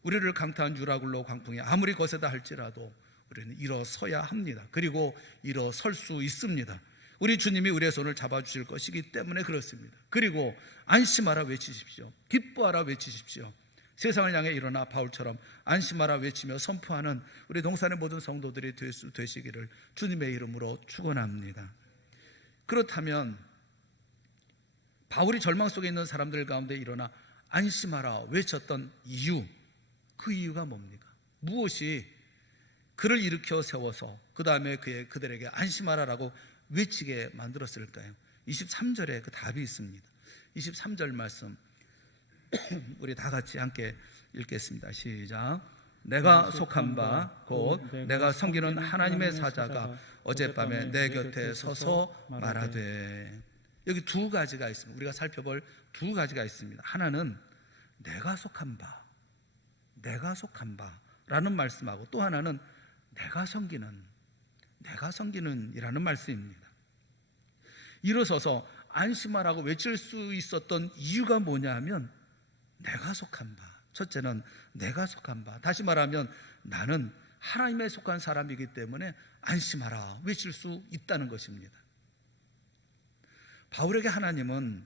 우리를 강타한 유라굴로 광풍이 아무리 거세다 할지라도 우리는 일어서야 합니다. 그리고 일어설 수 있습니다. 우리 주님이 우리의 손을 잡아주실 것이기 때문에 그렇습니다. 그리고 안심하라 외치십시오. 기뻐하라 외치십시오. 세상을 향해 일어나 바울처럼 안심하라 외치며 선포하는 우리 동산의 모든 성도들이 되시기를 주님의 이름으로 축원합니다. 그렇다면 바울이 절망 속에 있는 사람들 가운데 일어나 안심하라 외쳤던 이유, 그 이유가 뭡니까? 무엇이 그를 일으켜 세워서 그 다음에 그들에게 안심하라라고 외치게 만들었을까요? 23절에 그 답이 있습니다. 23절 말씀 우리 다 같이 함께 읽겠습니다. 시작. 내가 속한 바 곧 내가 섬기는 하나님의 사자가 어젯밤에 내 곁에 서서 말하되. 여기 두 가지가 있습니다. 우리가 살펴볼 두 가지가 있습니다. 하나는 내가 속한 바, 내가 속한 바라는 말씀하고, 또 하나는 내가 섬기는 이라는 말씀입니다. 일어서서 안심하라고 외칠 수 있었던 이유가 뭐냐 하면 내가 속한 바, 첫째는 내가 속한 바, 다시 말하면 나는 하나님에 속한 사람이기 때문에 안심하라 외칠 수 있다는 것입니다. 바울에게 하나님은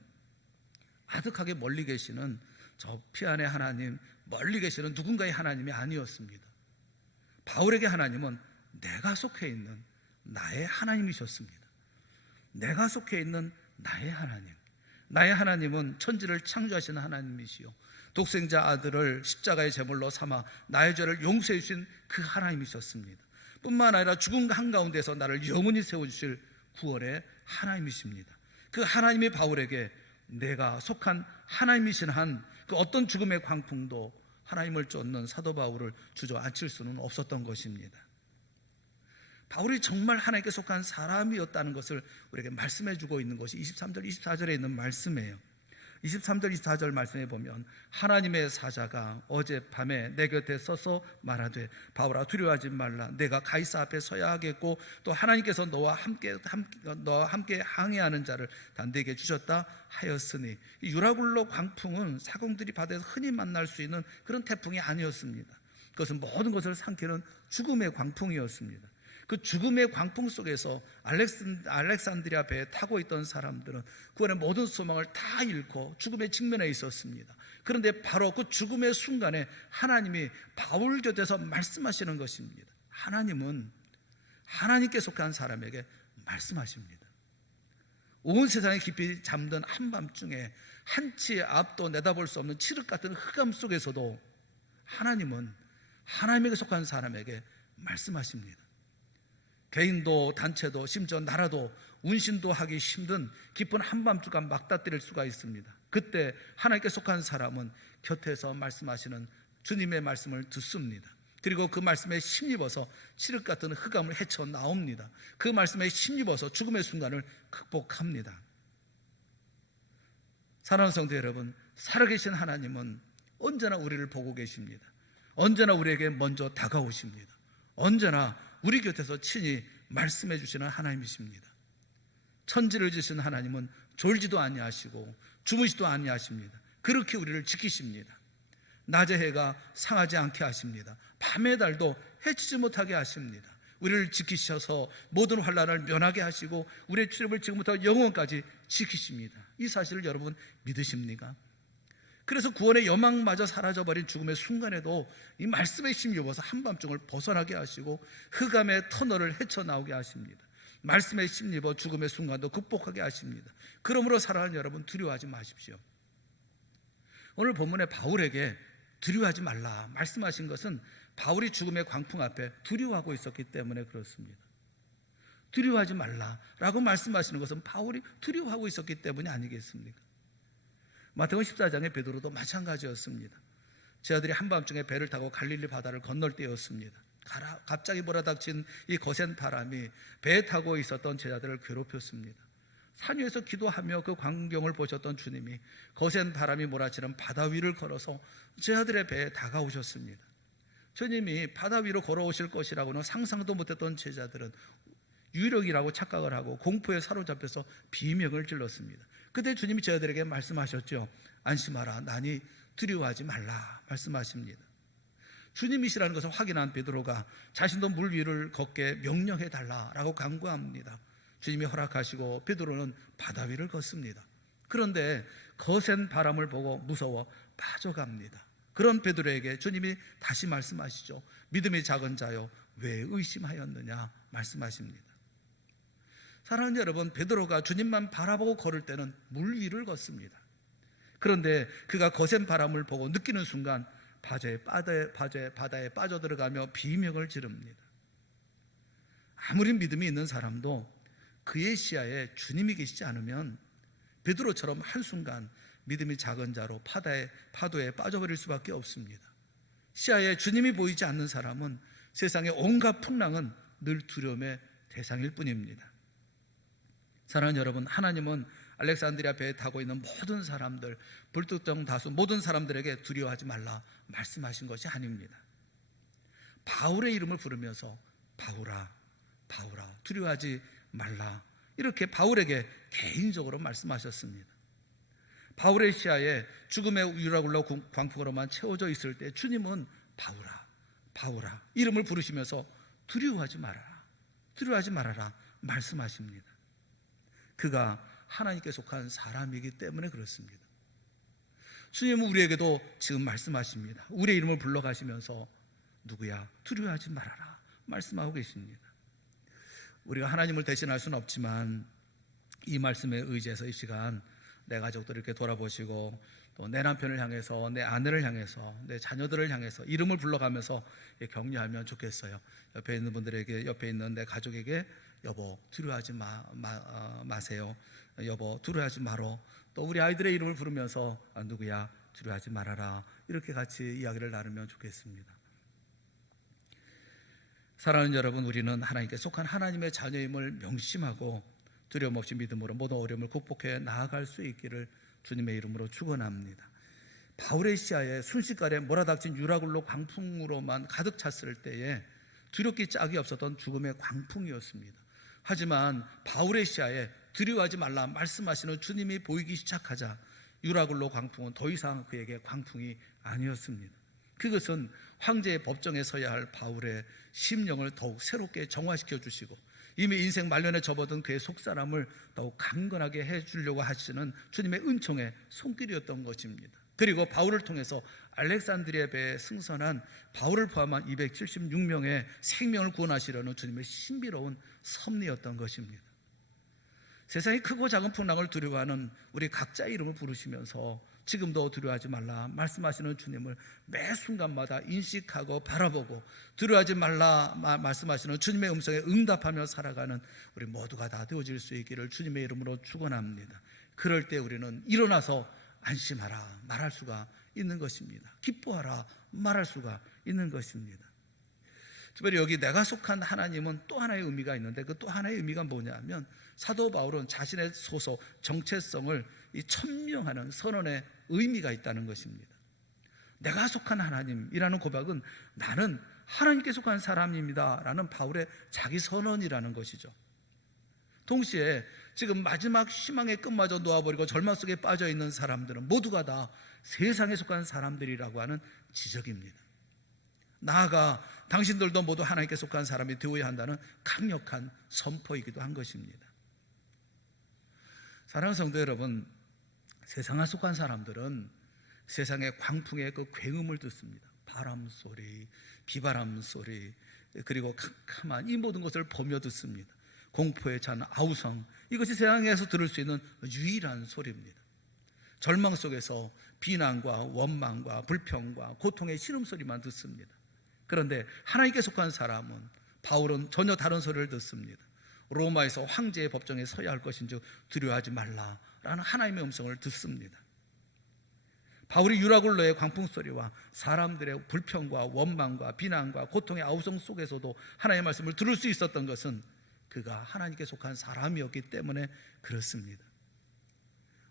아득하게 멀리 계시는 저 피안의 하나님, 멀리 계시는 누군가의 하나님이 아니었습니다. 바울에게 하나님은 내가 속해 있는 나의 하나님이셨습니다. 내가 속해 있는 나의 하나님. 나의 하나님은 천지를 창조하시는 하나님이시요 독생자 아들을 십자가의 제물로 삼아 나의 죄를 용서해 주신 그 하나님이셨습니다. 뿐만 아니라 죽음 한가운데서 나를 영원히 세워주실 구원의 하나님이십니다. 그 하나님이 바울에게 내가 속한 하나님이신 한 그 어떤 죽음의 광풍도 하나님을 쫓는 사도 바울을 주저앉힐 수는 없었던 것입니다. 바울이 정말 하나님께 속한 사람이었다는 것을 우리에게 말씀해 주고 있는 것이 23절, 24절에 있는 말씀이에요. 23절, 24절 말씀에 보면 하나님의 사자가 어젯밤에 내 곁에 서서 말하되 바울아 두려워하지 말라. 내가 가이사 앞에 서야 하겠고 또 하나님께서 너와 함께 항해하는 자를 다 내게 주셨다 하였으니, 유라굴로 광풍은 사공들이 바다에서 흔히 만날 수 있는 그런 태풍이 아니었습니다. 그것은 모든 것을 삼키는 죽음의 광풍이었습니다. 그 죽음의 광풍 속에서 알렉산드리아 배에 타고 있던 사람들은 구원의 모든 소망을 다 잃고 죽음의 직면에 있었습니다. 그런데 바로 그 죽음의 순간에 하나님이 바울 곁에서 말씀하시는 것입니다. 하나님은 하나님께 속한 사람에게 말씀하십니다. 온 세상에 깊이 잠든 한밤중에 한치의 앞도 내다볼 수 없는 칠흑 같은 흑암 속에서도 하나님은 하나님에게 속한 사람에게 말씀하십니다. 개인도 단체도 심지어 나라도 운신도 하기 힘든 깊은 한밤중간 막다뜨릴 수가 있습니다. 그때 하나님께 속한 사람은 곁에서 말씀하시는 주님의 말씀을 듣습니다. 그리고 그 말씀에 힘입어서 칠흑 같은 흑암을 헤쳐나옵니다. 그 말씀에 힘입어서 죽음의 순간을 극복합니다. 사랑하는 성도 여러분, 살아계신 하나님은 언제나 우리를 보고 계십니다. 언제나 우리에게 먼저 다가오십니다. 언제나 우리 곁에서 친히 말씀해 주시는 하나님이십니다. 천지를 지으신 하나님은 졸지도 아니하시고 주무시도 아니하십니다. 그렇게 우리를 지키십니다. 낮의 해가 상하지 않게 하십니다. 밤의 달도 해치지 못하게 하십니다. 우리를 지키셔서 모든 환난을 면하게 하시고 우리의 출입을 지금부터 영원까지 지키십니다. 이 사실을 여러분 믿으십니까? 그래서 구원의 여망마저 사라져버린 죽음의 순간에도 이 말씀에 힘입어서 한밤중을 벗어나게 하시고 흑암의 터널을 헤쳐나오게 하십니다. 말씀에 힘입어 죽음의 순간도 극복하게 하십니다. 그러므로 사랑하는 여러분, 두려워하지 마십시오. 오늘 본문에 바울에게 두려워하지 말라 말씀하신 것은 바울이 죽음의 광풍 앞에 두려워하고 있었기 때문에 그렇습니다. 두려워하지 말라라고 말씀하시는 것은 바울이 두려워하고 있었기 때문이 아니겠습니까? 마태복음 14장의 베드로도 마찬가지였습니다. 제자들이 한밤중에 배를 타고 갈릴리 바다를 건널 때였습니다. 갑자기 몰아닥친 이 거센 바람이 배에 타고 있었던 제자들을 괴롭혔습니다. 산 위에서 기도하며 그 광경을 보셨던 주님이 거센 바람이 몰아치는 바다 위를 걸어서 제자들의 배에 다가오셨습니다. 주님이 바다 위로 걸어오실 것이라고는 상상도 못했던 제자들은 유령이라고 착각을 하고 공포에 사로잡혀서 비명을 질렀습니다. 그때 주님이 제자들에게 말씀하셨죠. 안심하라, 나니 두려워하지 말라 말씀하십니다. 주님이시라는 것을 확인한 베드로가 자신도 물 위를 걷게 명령해 달라라고 간구합니다. 주님이 허락하시고 베드로는 바다 위를 걷습니다. 그런데 거센 바람을 보고 무서워 빠져갑니다. 그런 베드로에게 주님이 다시 말씀하시죠. 믿음이 작은 자여 왜 의심하였느냐 말씀하십니다. 사랑하는 여러분, 베드로가 주님만 바라보고 걸을 때는 물 위를 걷습니다. 그런데 그가 거센 바람을 보고 느끼는 순간 바다에 빠져들어가며 비명을 지릅니다. 아무리 믿음이 있는 사람도 그의 시야에 주님이 계시지 않으면 베드로처럼 한순간 믿음이 작은 자로 파도에 빠져버릴 수밖에 없습니다. 시야에 주님이 보이지 않는 사람은 세상의 온갖 풍랑은 늘 두려움의 대상일 뿐입니다. 사랑하는 여러분, 하나님은 알렉산드리아 배에 타고 있는 모든 사람들, 불특정 다수 모든 사람들에게 두려워하지 말라 말씀하신 것이 아닙니다. 바울의 이름을 부르면서 바울아, 바울아 두려워하지 말라 이렇게 바울에게 개인적으로 말씀하셨습니다. 바울의 시야에 죽음의 유라굴로 광풍으로만 채워져 있을 때 주님은 바울아, 바울아 이름을 부르시면서 두려워하지 말아라, 두려워하지 말아라 말씀하십니다. 그가 하나님께 속한 사람이기 때문에 그렇습니다. 주님은 우리에게도 지금 말씀하십니다. 우리의 이름을 불러가시면서 누구야 두려워하지 말아라 말씀하고 계십니다. 우리가 하나님을 대신할 수는 없지만 이 말씀에 의지해서 이 시간 내 가족들을 이렇게 돌아보시고 또 내 남편을 향해서, 내 아내를 향해서, 내 자녀들을 향해서 이름을 불러가면서 격려하면 좋겠어요. 옆에 있는 분들에게, 옆에 있는 내 가족에게 여보 두려워하지 마세요. 여보 두려워하지 마로. 또 우리 아이들의 이름을 부르면서 누구야 두려워하지 말아라. 이렇게 같이 이야기를 나누면 좋겠습니다. 사랑하는 여러분, 우리는 하나님께 속한 하나님의 자녀임을 명심하고 두려움 없이 믿음으로 모든 어려움을 극복해 나아갈 수 있기를 주님의 이름으로 축원합니다. 바울의 시야에 순식간에 몰아닥친 유라굴로 광풍으로만 가득 찼을 때에 두렵기 짝이 없었던 죽음의 광풍이었습니다. 하지만 바울의 시야에 두려워하지 말라 말씀하시는 주님이 보이기 시작하자 유라굴로 광풍은 더 이상 그에게 광풍이 아니었습니다. 그것은 황제의 법정에 서야 할 바울의 심령을 더욱 새롭게 정화시켜 주시고 이미 인생 말년에 접어든 그의 속사람을 더욱 강건하게 해주려고 하시는 주님의 은총의 손길이었던 것입니다. 그리고 바울을 통해서 알렉산드리아 배에 승선한 바울을 포함한 276명의 생명을 구원하시려는 주님의 신비로운 섭리였던 것입니다. 세상이 크고 작은 풍랑을 두려워하는 우리 각자의 이름을 부르시면서 지금도 두려워하지 말라 말씀하시는 주님을 매 순간마다 인식하고 바라보고 두려워하지 말라 말씀하시는 주님의 음성에 응답하며 살아가는 우리 모두가 다 되어질 수 있기를 주님의 이름으로 축원합니다. 그럴 때 우리는 일어나서 안심하라 말할 수가 있는 것입니다. 기뻐하라 말할 수가 있는 것입니다. 특별히 여기 내가 속한 하나님은 또 하나의 의미가 있는데 그 또 하나의 의미가 뭐냐면 사도 바울은 자신의 소속 정체성을 이 천명하는 선언의 의미가 있다는 것입니다. 내가 속한 하나님이라는 고백은 나는 하나님께 속한 사람입니다 라는 바울의 자기 선언이라는 것이죠. 동시에 지금 마지막 희망의 끝마저 놓아버리고 절망 속에 빠져있는 사람들은 모두가 다 세상에 속한 사람들이라고 하는 지적입니다. 나아가 당신들도 모두 하나님께 속한 사람이 되어야 한다는 강력한 선포이기도 한 것입니다. 사랑하는 성도 여러분, 세상에 속한 사람들은 세상의 광풍의 그 굉음을 듣습니다. 바람 소리, 비바람 소리, 그리고 캄캄한 이 모든 것을 보며 듣습니다. 공포에 찬 아우성, 이것이 세상에서 들을 수 있는 유일한 소리입니다. 절망 속에서 비난과 원망과 불평과 고통의 신음소리만 듣습니다. 그런데 하나님께 속한 사람은 바울은 전혀 다른 소리를 듣습니다. 로마에서 황제의 법정에 서야 할 것인즉 두려워하지 말라라는 하나님의 음성을 듣습니다. 바울이 유라굴로의 광풍 소리와 사람들의 불평과 원망과 비난과 고통의 아우성 속에서도 하나님의 말씀을 들을 수 있었던 것은 그가 하나님께 속한 사람이었기 때문에 그렇습니다.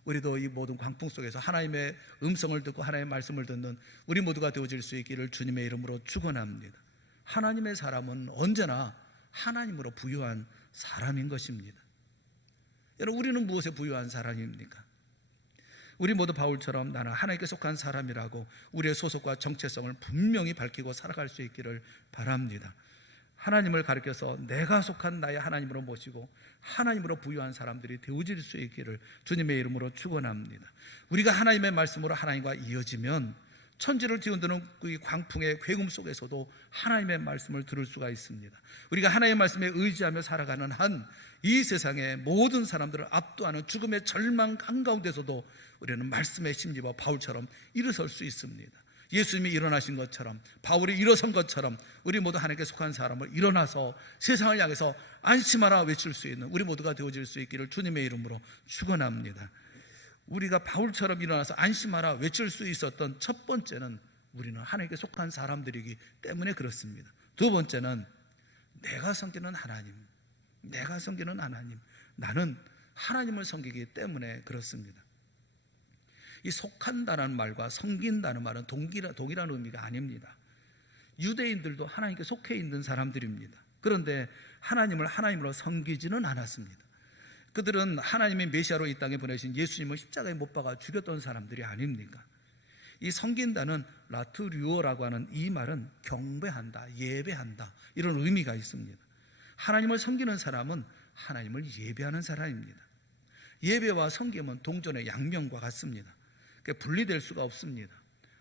우리도 이 모든 광풍 속에서 하나님의 음성을 듣고 하나님의 말씀을 듣는 우리 모두가 되어질 수 있기를 주님의 이름으로 축원합니다. 하나님의 사람은 언제나 하나님으로 부유한 사람인 것입니다. 여러분, 우리는 무엇에 부유한 사람입니까? 우리 모두 바울처럼 나는 하나님께 속한 사람이라고 우리의 소속과 정체성을 분명히 밝히고 살아갈 수 있기를 바랍니다. 하나님을 가리켜서 내가 속한 나의 하나님으로 모시고 하나님으로 부유한 사람들이 되어질 수 있기를 주님의 이름으로 축원합니다. 우리가 하나님의 말씀으로 하나님과 이어지면 천지를 뒤흔드는 이 광풍의 괴금 속에서도 하나님의 말씀을 들을 수가 있습니다. 우리가 하나님의 말씀에 의지하며 살아가는 한 이 세상의 모든 사람들을 압도하는 죽음의 절망 한가운데서도 우리는 말씀의 심리와 바울처럼 일어설 수 있습니다. 예수님이 일어나신 것처럼 바울이 일어선 것처럼 우리 모두 하나님께 속한 사람을 일어나서 세상을 향해서 안심하라 외칠 수 있는 우리 모두가 되어질 수 있기를 주님의 이름으로 축원합니다. 우리가 바울처럼 일어나서 안심하라 외칠 수 있었던 첫 번째는 우리는 하나님께 속한 사람들이기 때문에 그렇습니다. 두 번째는 내가 섬기는 하나님, 내가 섬기는 하나님, 나는 하나님을 섬기기 때문에 그렇습니다. 이 속한다는 말과 섬긴다는 말은 동일한 의미가 아닙니다. 유대인들도 하나님께 속해 있는 사람들입니다. 그런데 하나님을 하나님으로 섬기지는 않았습니다. 그들은 하나님의 메시아로 이 땅에 보내신 예수님을 십자가에 못 박아 죽였던 사람들이 아닙니까? 이 섬긴다는 라트류어라고 하는 이 말은 경배한다, 예배한다 이런 의미가 있습니다. 하나님을 섬기는 사람은 하나님을 예배하는 사람입니다. 예배와 섬김은 동전의 양면과 같습니다. 분리될 수가 없습니다.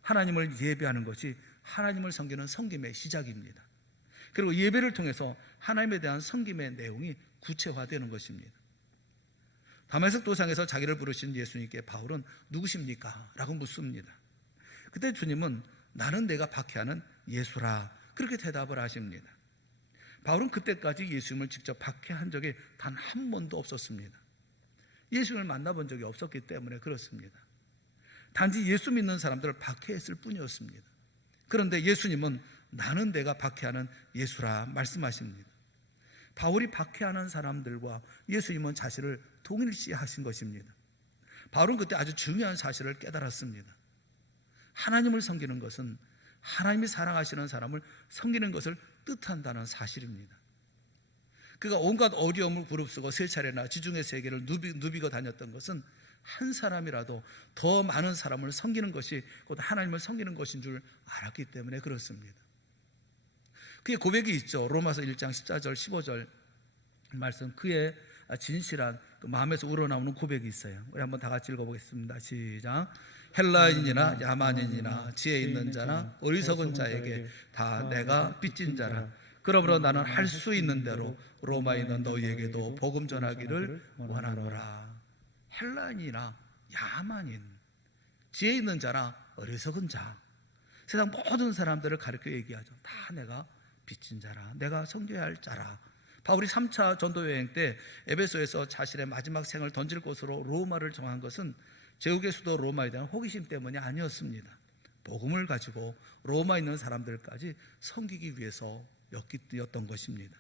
하나님을 예배하는 것이 하나님을 섬기는 섬김의 시작입니다. 그리고 예배를 통해서 하나님에 대한 섬김의 내용이 구체화되는 것입니다. 다메섹 도상에서 자기를 부르신 예수님께 바울은 누구십니까? 라고 묻습니다. 그때 주님은 나는 내가 박해하는 예수라, 그렇게 대답을 하십니다. 바울은 그때까지 예수님을 직접 박해한 적이 단 한 번도 없었습니다. 예수님을 만나본 적이 없었기 때문에 그렇습니다. 단지 예수 믿는 사람들을 박해했을 뿐이었습니다. 그런데 예수님은 나는 내가 박해하는 예수라 말씀하십니다. 바울이 박해하는 사람들과 예수님은 자신을 동일시하신 것입니다. 바울은 그때 아주 중요한 사실을 깨달았습니다. 하나님을 섬기는 것은 하나님이 사랑하시는 사람을 섬기는 것을 뜻한다는 사실입니다. 그가 온갖 어려움을 무릅쓰고 세 차례나 지중해 세계를 누비고 다녔던 것은 한 사람이라도 더 많은 사람을 섬기는 것이 곧 하나님을 섬기는 것인 줄 알았기 때문에 그렇습니다. 그의 고백이 있죠. 로마서 1장 14절 15절 말씀, 그의 진실한 그 마음에서 우러나오는 고백이 있어요. 우리 한번 다 같이 읽어보겠습니다. 시작. 헬라인이나 야만인이나 지혜 있는 자나 어리석은 자에게 다 내가 빚진 자라. 그러므로 나는 할 수 있는 대로 로마에 있는 너희에게도 복음 전하기를 원하노라. 헬라인이나 야만인, 지혜 있는 자나 어리석은 자, 세상 모든 사람들을 가르쳐 얘기하죠. 다 내가 빚진 자라, 내가 섬겨야 할 자라. 바울이 3차 전도 여행 때 에베소에서 자신의 마지막 생을 던질 곳으로 로마를 정한 것은 제국의 수도 로마에 대한 호기심 때문이 아니었습니다. 복음을 가지고 로마에 있는 사람들까지 섬기기 위해서였던 것입니다.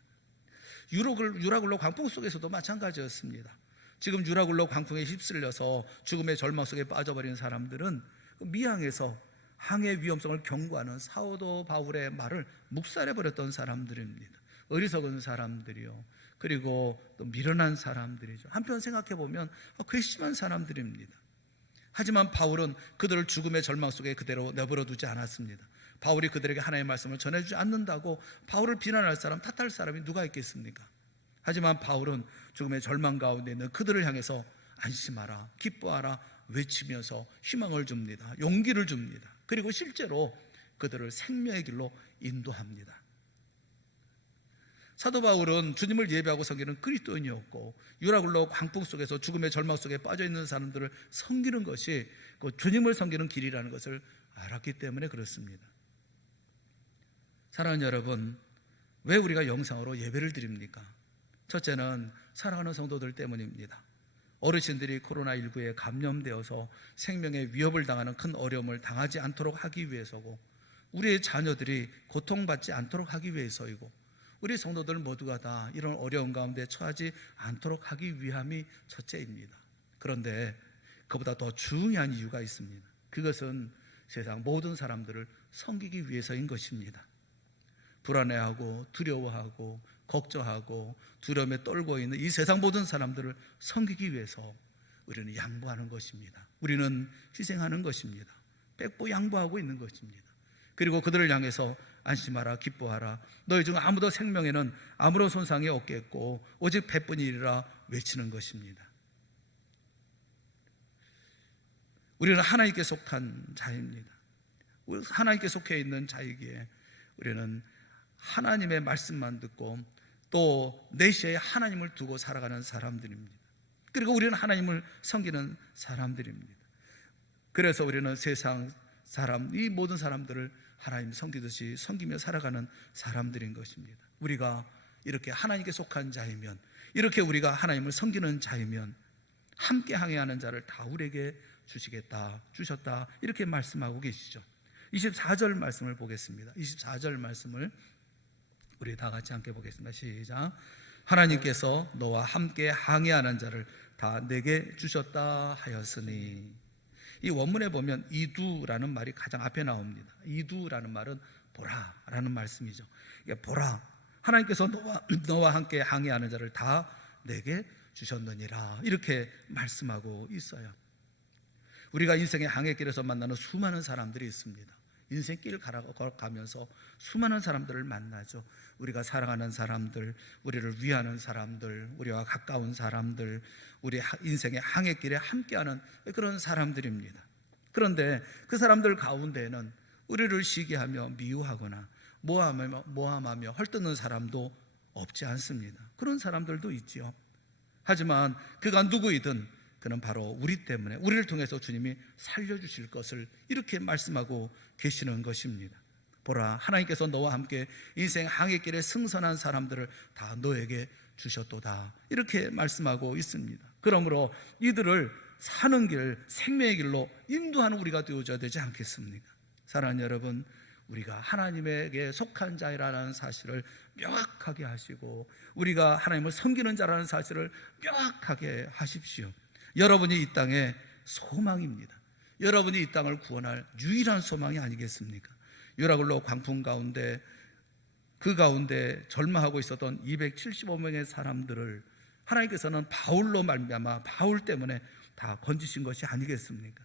유라굴로 광풍 속에서도 마찬가지였습니다. 지금 유라굴로 광풍에 휩쓸려서 죽음의 절망 속에 빠져버린 사람들은 미항에서 항해 위험성을 경고하는 사도 바울의 말을 묵살해버렸던 사람들입니다. 어리석은 사람들이요, 그리고 또 미련한 사람들이죠. 한편 생각해보면 괘씸한 사람들입니다. 하지만 바울은 그들을 죽음의 절망 속에 그대로 내버려 두지 않았습니다. 바울이 그들에게 하나님의 말씀을 전해주지 않는다고 바울을 비난할 사람, 탓할 사람이 누가 있겠습니까? 하지만 바울은 죽음의 절망 가운데 있는 그들을 향해서 안심하라, 기뻐하라 외치면서 희망을 줍니다. 용기를 줍니다. 그리고 실제로 그들을 생명의 길로 인도합니다. 사도 바울은 주님을 예배하고 섬기는 그리스도인이었고, 유라굴로 광풍 속에서 죽음의 절망 속에 빠져있는 사람들을 섬기는 것이 그 주님을 섬기는 길이라는 것을 알았기 때문에 그렇습니다. 사랑하는 여러분, 왜 우리가 영상으로 예배를 드립니까? 첫째는 사랑하는 성도들 때문입니다. 어르신들이 코로나19에 감염되어서 생명의 위협을 당하는 큰 어려움을 당하지 않도록 하기 위해서고, 우리의 자녀들이 고통받지 않도록 하기 위해서이고, 우리 성도들 모두가 다 이런 어려운 가운데 처하지 않도록 하기 위함이 첫째입니다. 그런데 그보다 더 중요한 이유가 있습니다. 그것은 세상 모든 사람들을 섬기기 위해서인 것입니다. 불안해하고 두려워하고 걱정하고 두려움에 떨고 있는 이 세상 모든 사람들을 섬기기 위해서 우리는 양보하는 것입니다. 우리는 희생하는 것입니다. 백보 양보하고 있는 것입니다. 그리고 그들을 향해서 안심하라, 기뻐하라, 너희 중 아무도 생명에는 아무런 손상이 없겠고 오직 배뿐이리라 외치는 것입니다. 우리는 하나님께 속한 자입니다. 하나님께 속해 있는 자이기에 우리는 하나님의 말씀만 듣고 또 내시에 하나님을 두고 살아가는 사람들입니다. 그리고 우리는 하나님을 섬기는 사람들입니다. 그래서 우리는 세상 사람, 이 모든 사람들을 하나님 섬기듯이 섬기며 살아가는 사람들인 것입니다. 우리가 이렇게 하나님께 속한 자이면, 이렇게 우리가 하나님을 섬기는 자이면 함께 항해하는 자를 다 우리에게 주셨다 이렇게 말씀하고 계시죠. 24절 말씀을 보겠습니다. 24절 말씀을 우리 다 같이 함께 보겠습니다. 시작. 하나님께서 너와 함께 항해하는 자를 다 내게 주셨다 하였으니. 이 원문에 보면 이두라는 말이 가장 앞에 나옵니다. 이두라는 말은 보라라는 말씀이죠. 보라, 하나님께서 너와 함께 항해하는 자를 다 내게 주셨느니라 이렇게 말씀하고 있어요. 우리가 인생의 항해길에서 만나는 수많은 사람들이 있습니다. 인생길을 걸어가면서 수많은 사람들을 만나죠. 우리가 사랑하는 사람들, 우리를 위하는 사람들, 우리와 가까운 사람들, 우리 인생의 항해길에 함께하는 그런 사람들입니다. 그런데 그 사람들 가운데에는 우리를 시기하며 미워하거나 모함하며 헐뜯는 사람도 없지 않습니다. 그런 사람들도 있지요. 하지만 그가 누구이든 그는 바로 우리 때문에, 우리를 통해서 주님이 살려주실 것을 이렇게 말씀하고 계시는 것입니다. 보라, 하나님께서 너와 함께 인생 항해길에 승선한 사람들을 다 너에게 주셨도다, 이렇게 말씀하고 있습니다. 그러므로 이들을 사는 길, 생명의 길로 인도하는 우리가 되어줘야 되지 않겠습니까? 사랑하는 여러분, 우리가 하나님에게 속한 자라는 사실을 명확하게 하시고 우리가 하나님을 섬기는 자라는 사실을 명확하게 하십시오. 여러분이 이 땅의 소망입니다. 여러분이 이 땅을 구원할 유일한 소망이 아니겠습니까? 유라굴로 광풍 가운데, 그 가운데 절망하고 있었던 275명의 사람들을 하나님께서는 바울로 말미암아, 바울 때문에 다 건지신 것이 아니겠습니까?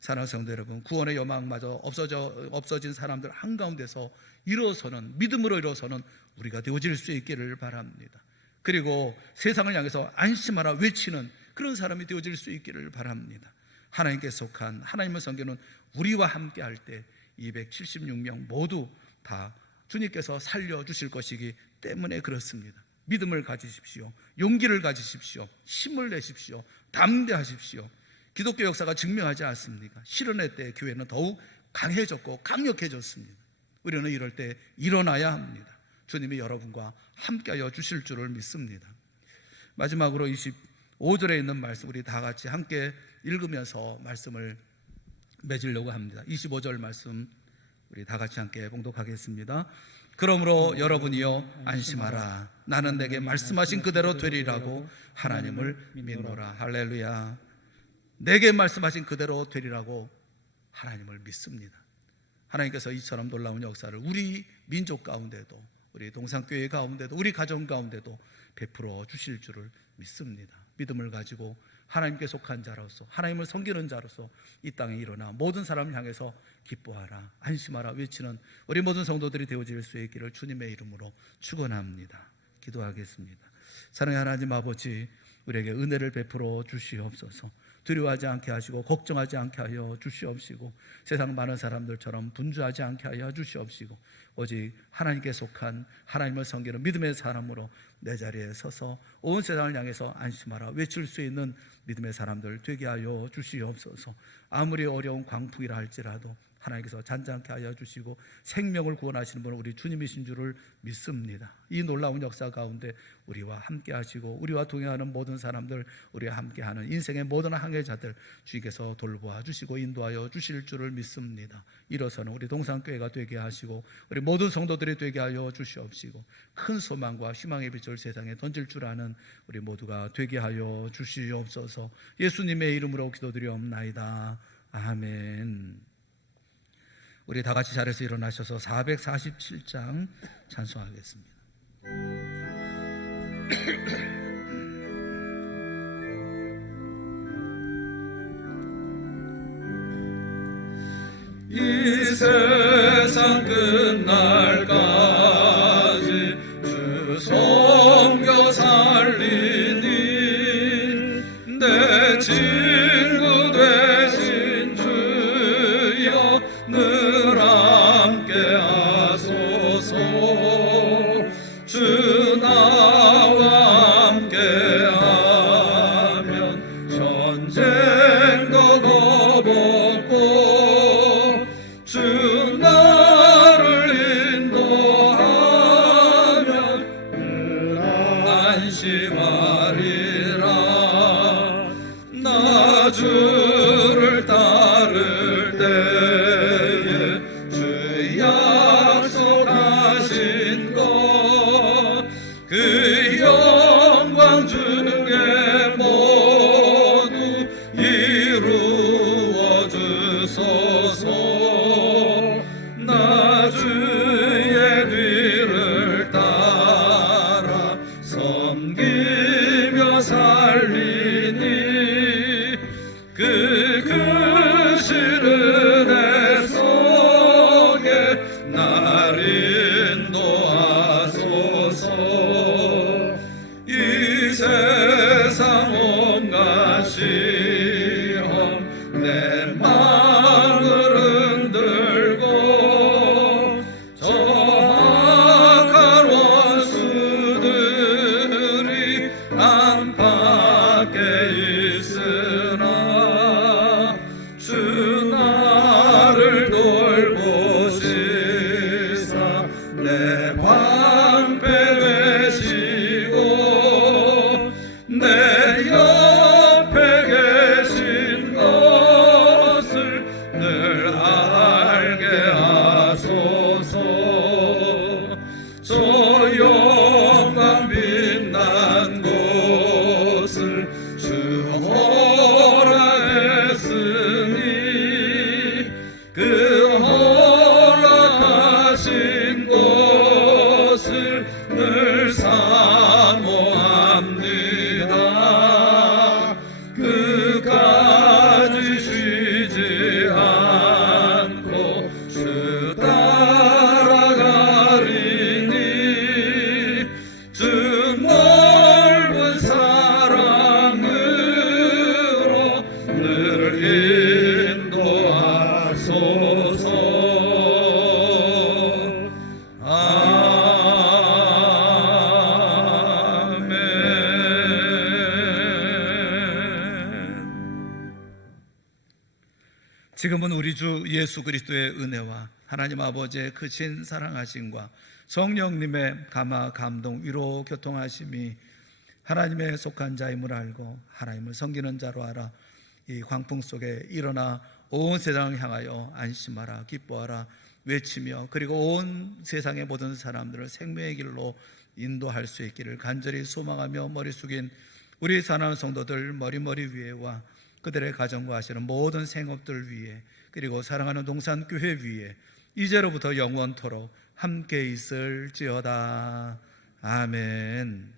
사랑하는 성도 여러분, 구원의 여망마저 없어진 사람들 한가운데서 일어서는, 믿음으로 일어서는 우리가 되어질 수 있기를 바랍니다. 그리고 세상을 향해서 안심하라 외치는 그런 사람이 되어질 수 있기를 바랍니다. 하나님께 속한, 하나님을 섬기는 우리와 함께 할 때 276명 모두 다 주님께서 살려주실 것이기 때문에 그렇습니다. 믿음을 가지십시오. 용기를 가지십시오. 힘을 내십시오. 담대하십시오. 기독교 역사가 증명하지 않습니까? 실현의 때 교회는 더욱 강해졌고 강력해졌습니다. 우리는 이럴 때 일어나야 합니다. 주님이 여러분과 함께하여 주실 줄을 믿습니다. 마지막으로 25절에 있는 말씀 우리 다 같이 함께 읽으면서 말씀을 맺으려고 합니다. 25절 말씀 우리 다 같이 함께 봉독하겠습니다. 그러므로 여러분이여 안심하라. 나는 내게 말씀하신 그대로 되리라고 하나님을 믿노라. 할렐루야. 내게 말씀하신 그대로 되리라고 하나님을 믿습니다. 하나님께서 이처럼 놀라운 역사를 우리 민족 가운데도, 우리 동산교회 가운데도, 우리 가정 가운데도 베풀어 주실 줄을 믿습니다. 믿음을 가지고 하나님께 속한 자로서, 하나님을 섬기는 자로서 이 땅에 일어나 모든 사람을 향해서 기뻐하라, 안심하라 외치는 우리 모든 성도들이 되어질 수 있기를 주님의 이름으로 축원합니다. 기도하겠습니다. 사랑하는 하나님 아버지, 우리에게 은혜를 베풀어 주시옵소서. 두려워하지 않게 하시고 걱정하지 않게 하여 주시옵시고 세상 많은 사람들처럼 분주하지 않게 하여 주시옵시고 오직 하나님께 속한, 하나님을 섬기는 믿음의 사람으로 내 자리에 서서 온 세상을 향해서 안심하라 외칠 수 있는 믿음의 사람들 되게 하여 주시옵소서. 아무리 어려운 광풍이라 할지라도 하나님께서 잔잔케 하여 주시고 생명을 구원하시는 분은 우리 주님이신 줄을 믿습니다. 이 놀라운 역사 가운데 우리와 함께 하시고 우리와 동행하는 모든 사람들, 우리와 함께하는 인생의 모든 항해자들 주님께서 돌보아 주시고 인도하여 주실 줄을 믿습니다. 일어서는 우리 동산교회가 되게 하시고 우리 모든 성도들이 되게 하여 주시옵시고 큰 소망과 희망의 빛을 세상에 던질 줄 아는 우리 모두가 되게 하여 주시옵소서. 예수님의 이름으로 기도드리옵나이다. 아멘. 우리 다 같이 자리에서 일어나셔서 447장 찬송하겠습니다. 이 세상 끝날까지 주 섬겨 살리니 내 친구 되신 주여 늘 함께 하소서. 주 나와 함께 하면 전쟁도 겁없고 주 나를 인도하면 늘 안심하리라. 나 주를 따를 때에 주 약속하신 것 그 영광 중에 모두 이루어 주소서. 나 주의 뒤를 따라 섬기 사모합니다. 끝까지 쉬지 않고 주 따라가리니 주 넓은 사랑으로 늘 인도하소서. 지금은 우리 주 예수 그리스도의 은혜와 하나님 아버지의 크신 사랑하심과 성령님의 감화 감동 위로 교통하심이 하나님의 속한 자임을 알고 하나님을 섬기는 자로 알아 이 광풍 속에 일어나 온 세상을 향하여 안심하라 기뻐하라 외치며 그리고 온 세상의 모든 사람들을 생명의 길로 인도할 수 있기를 간절히 소망하며 머리 숙인 우리 사랑하는 성도들 머리 위에와 그들의 가정과 하시는 모든 생업들 위에 그리고 사랑하는 동산교회 위에 이제로부터 영원토록 함께 있을지어다. 아멘.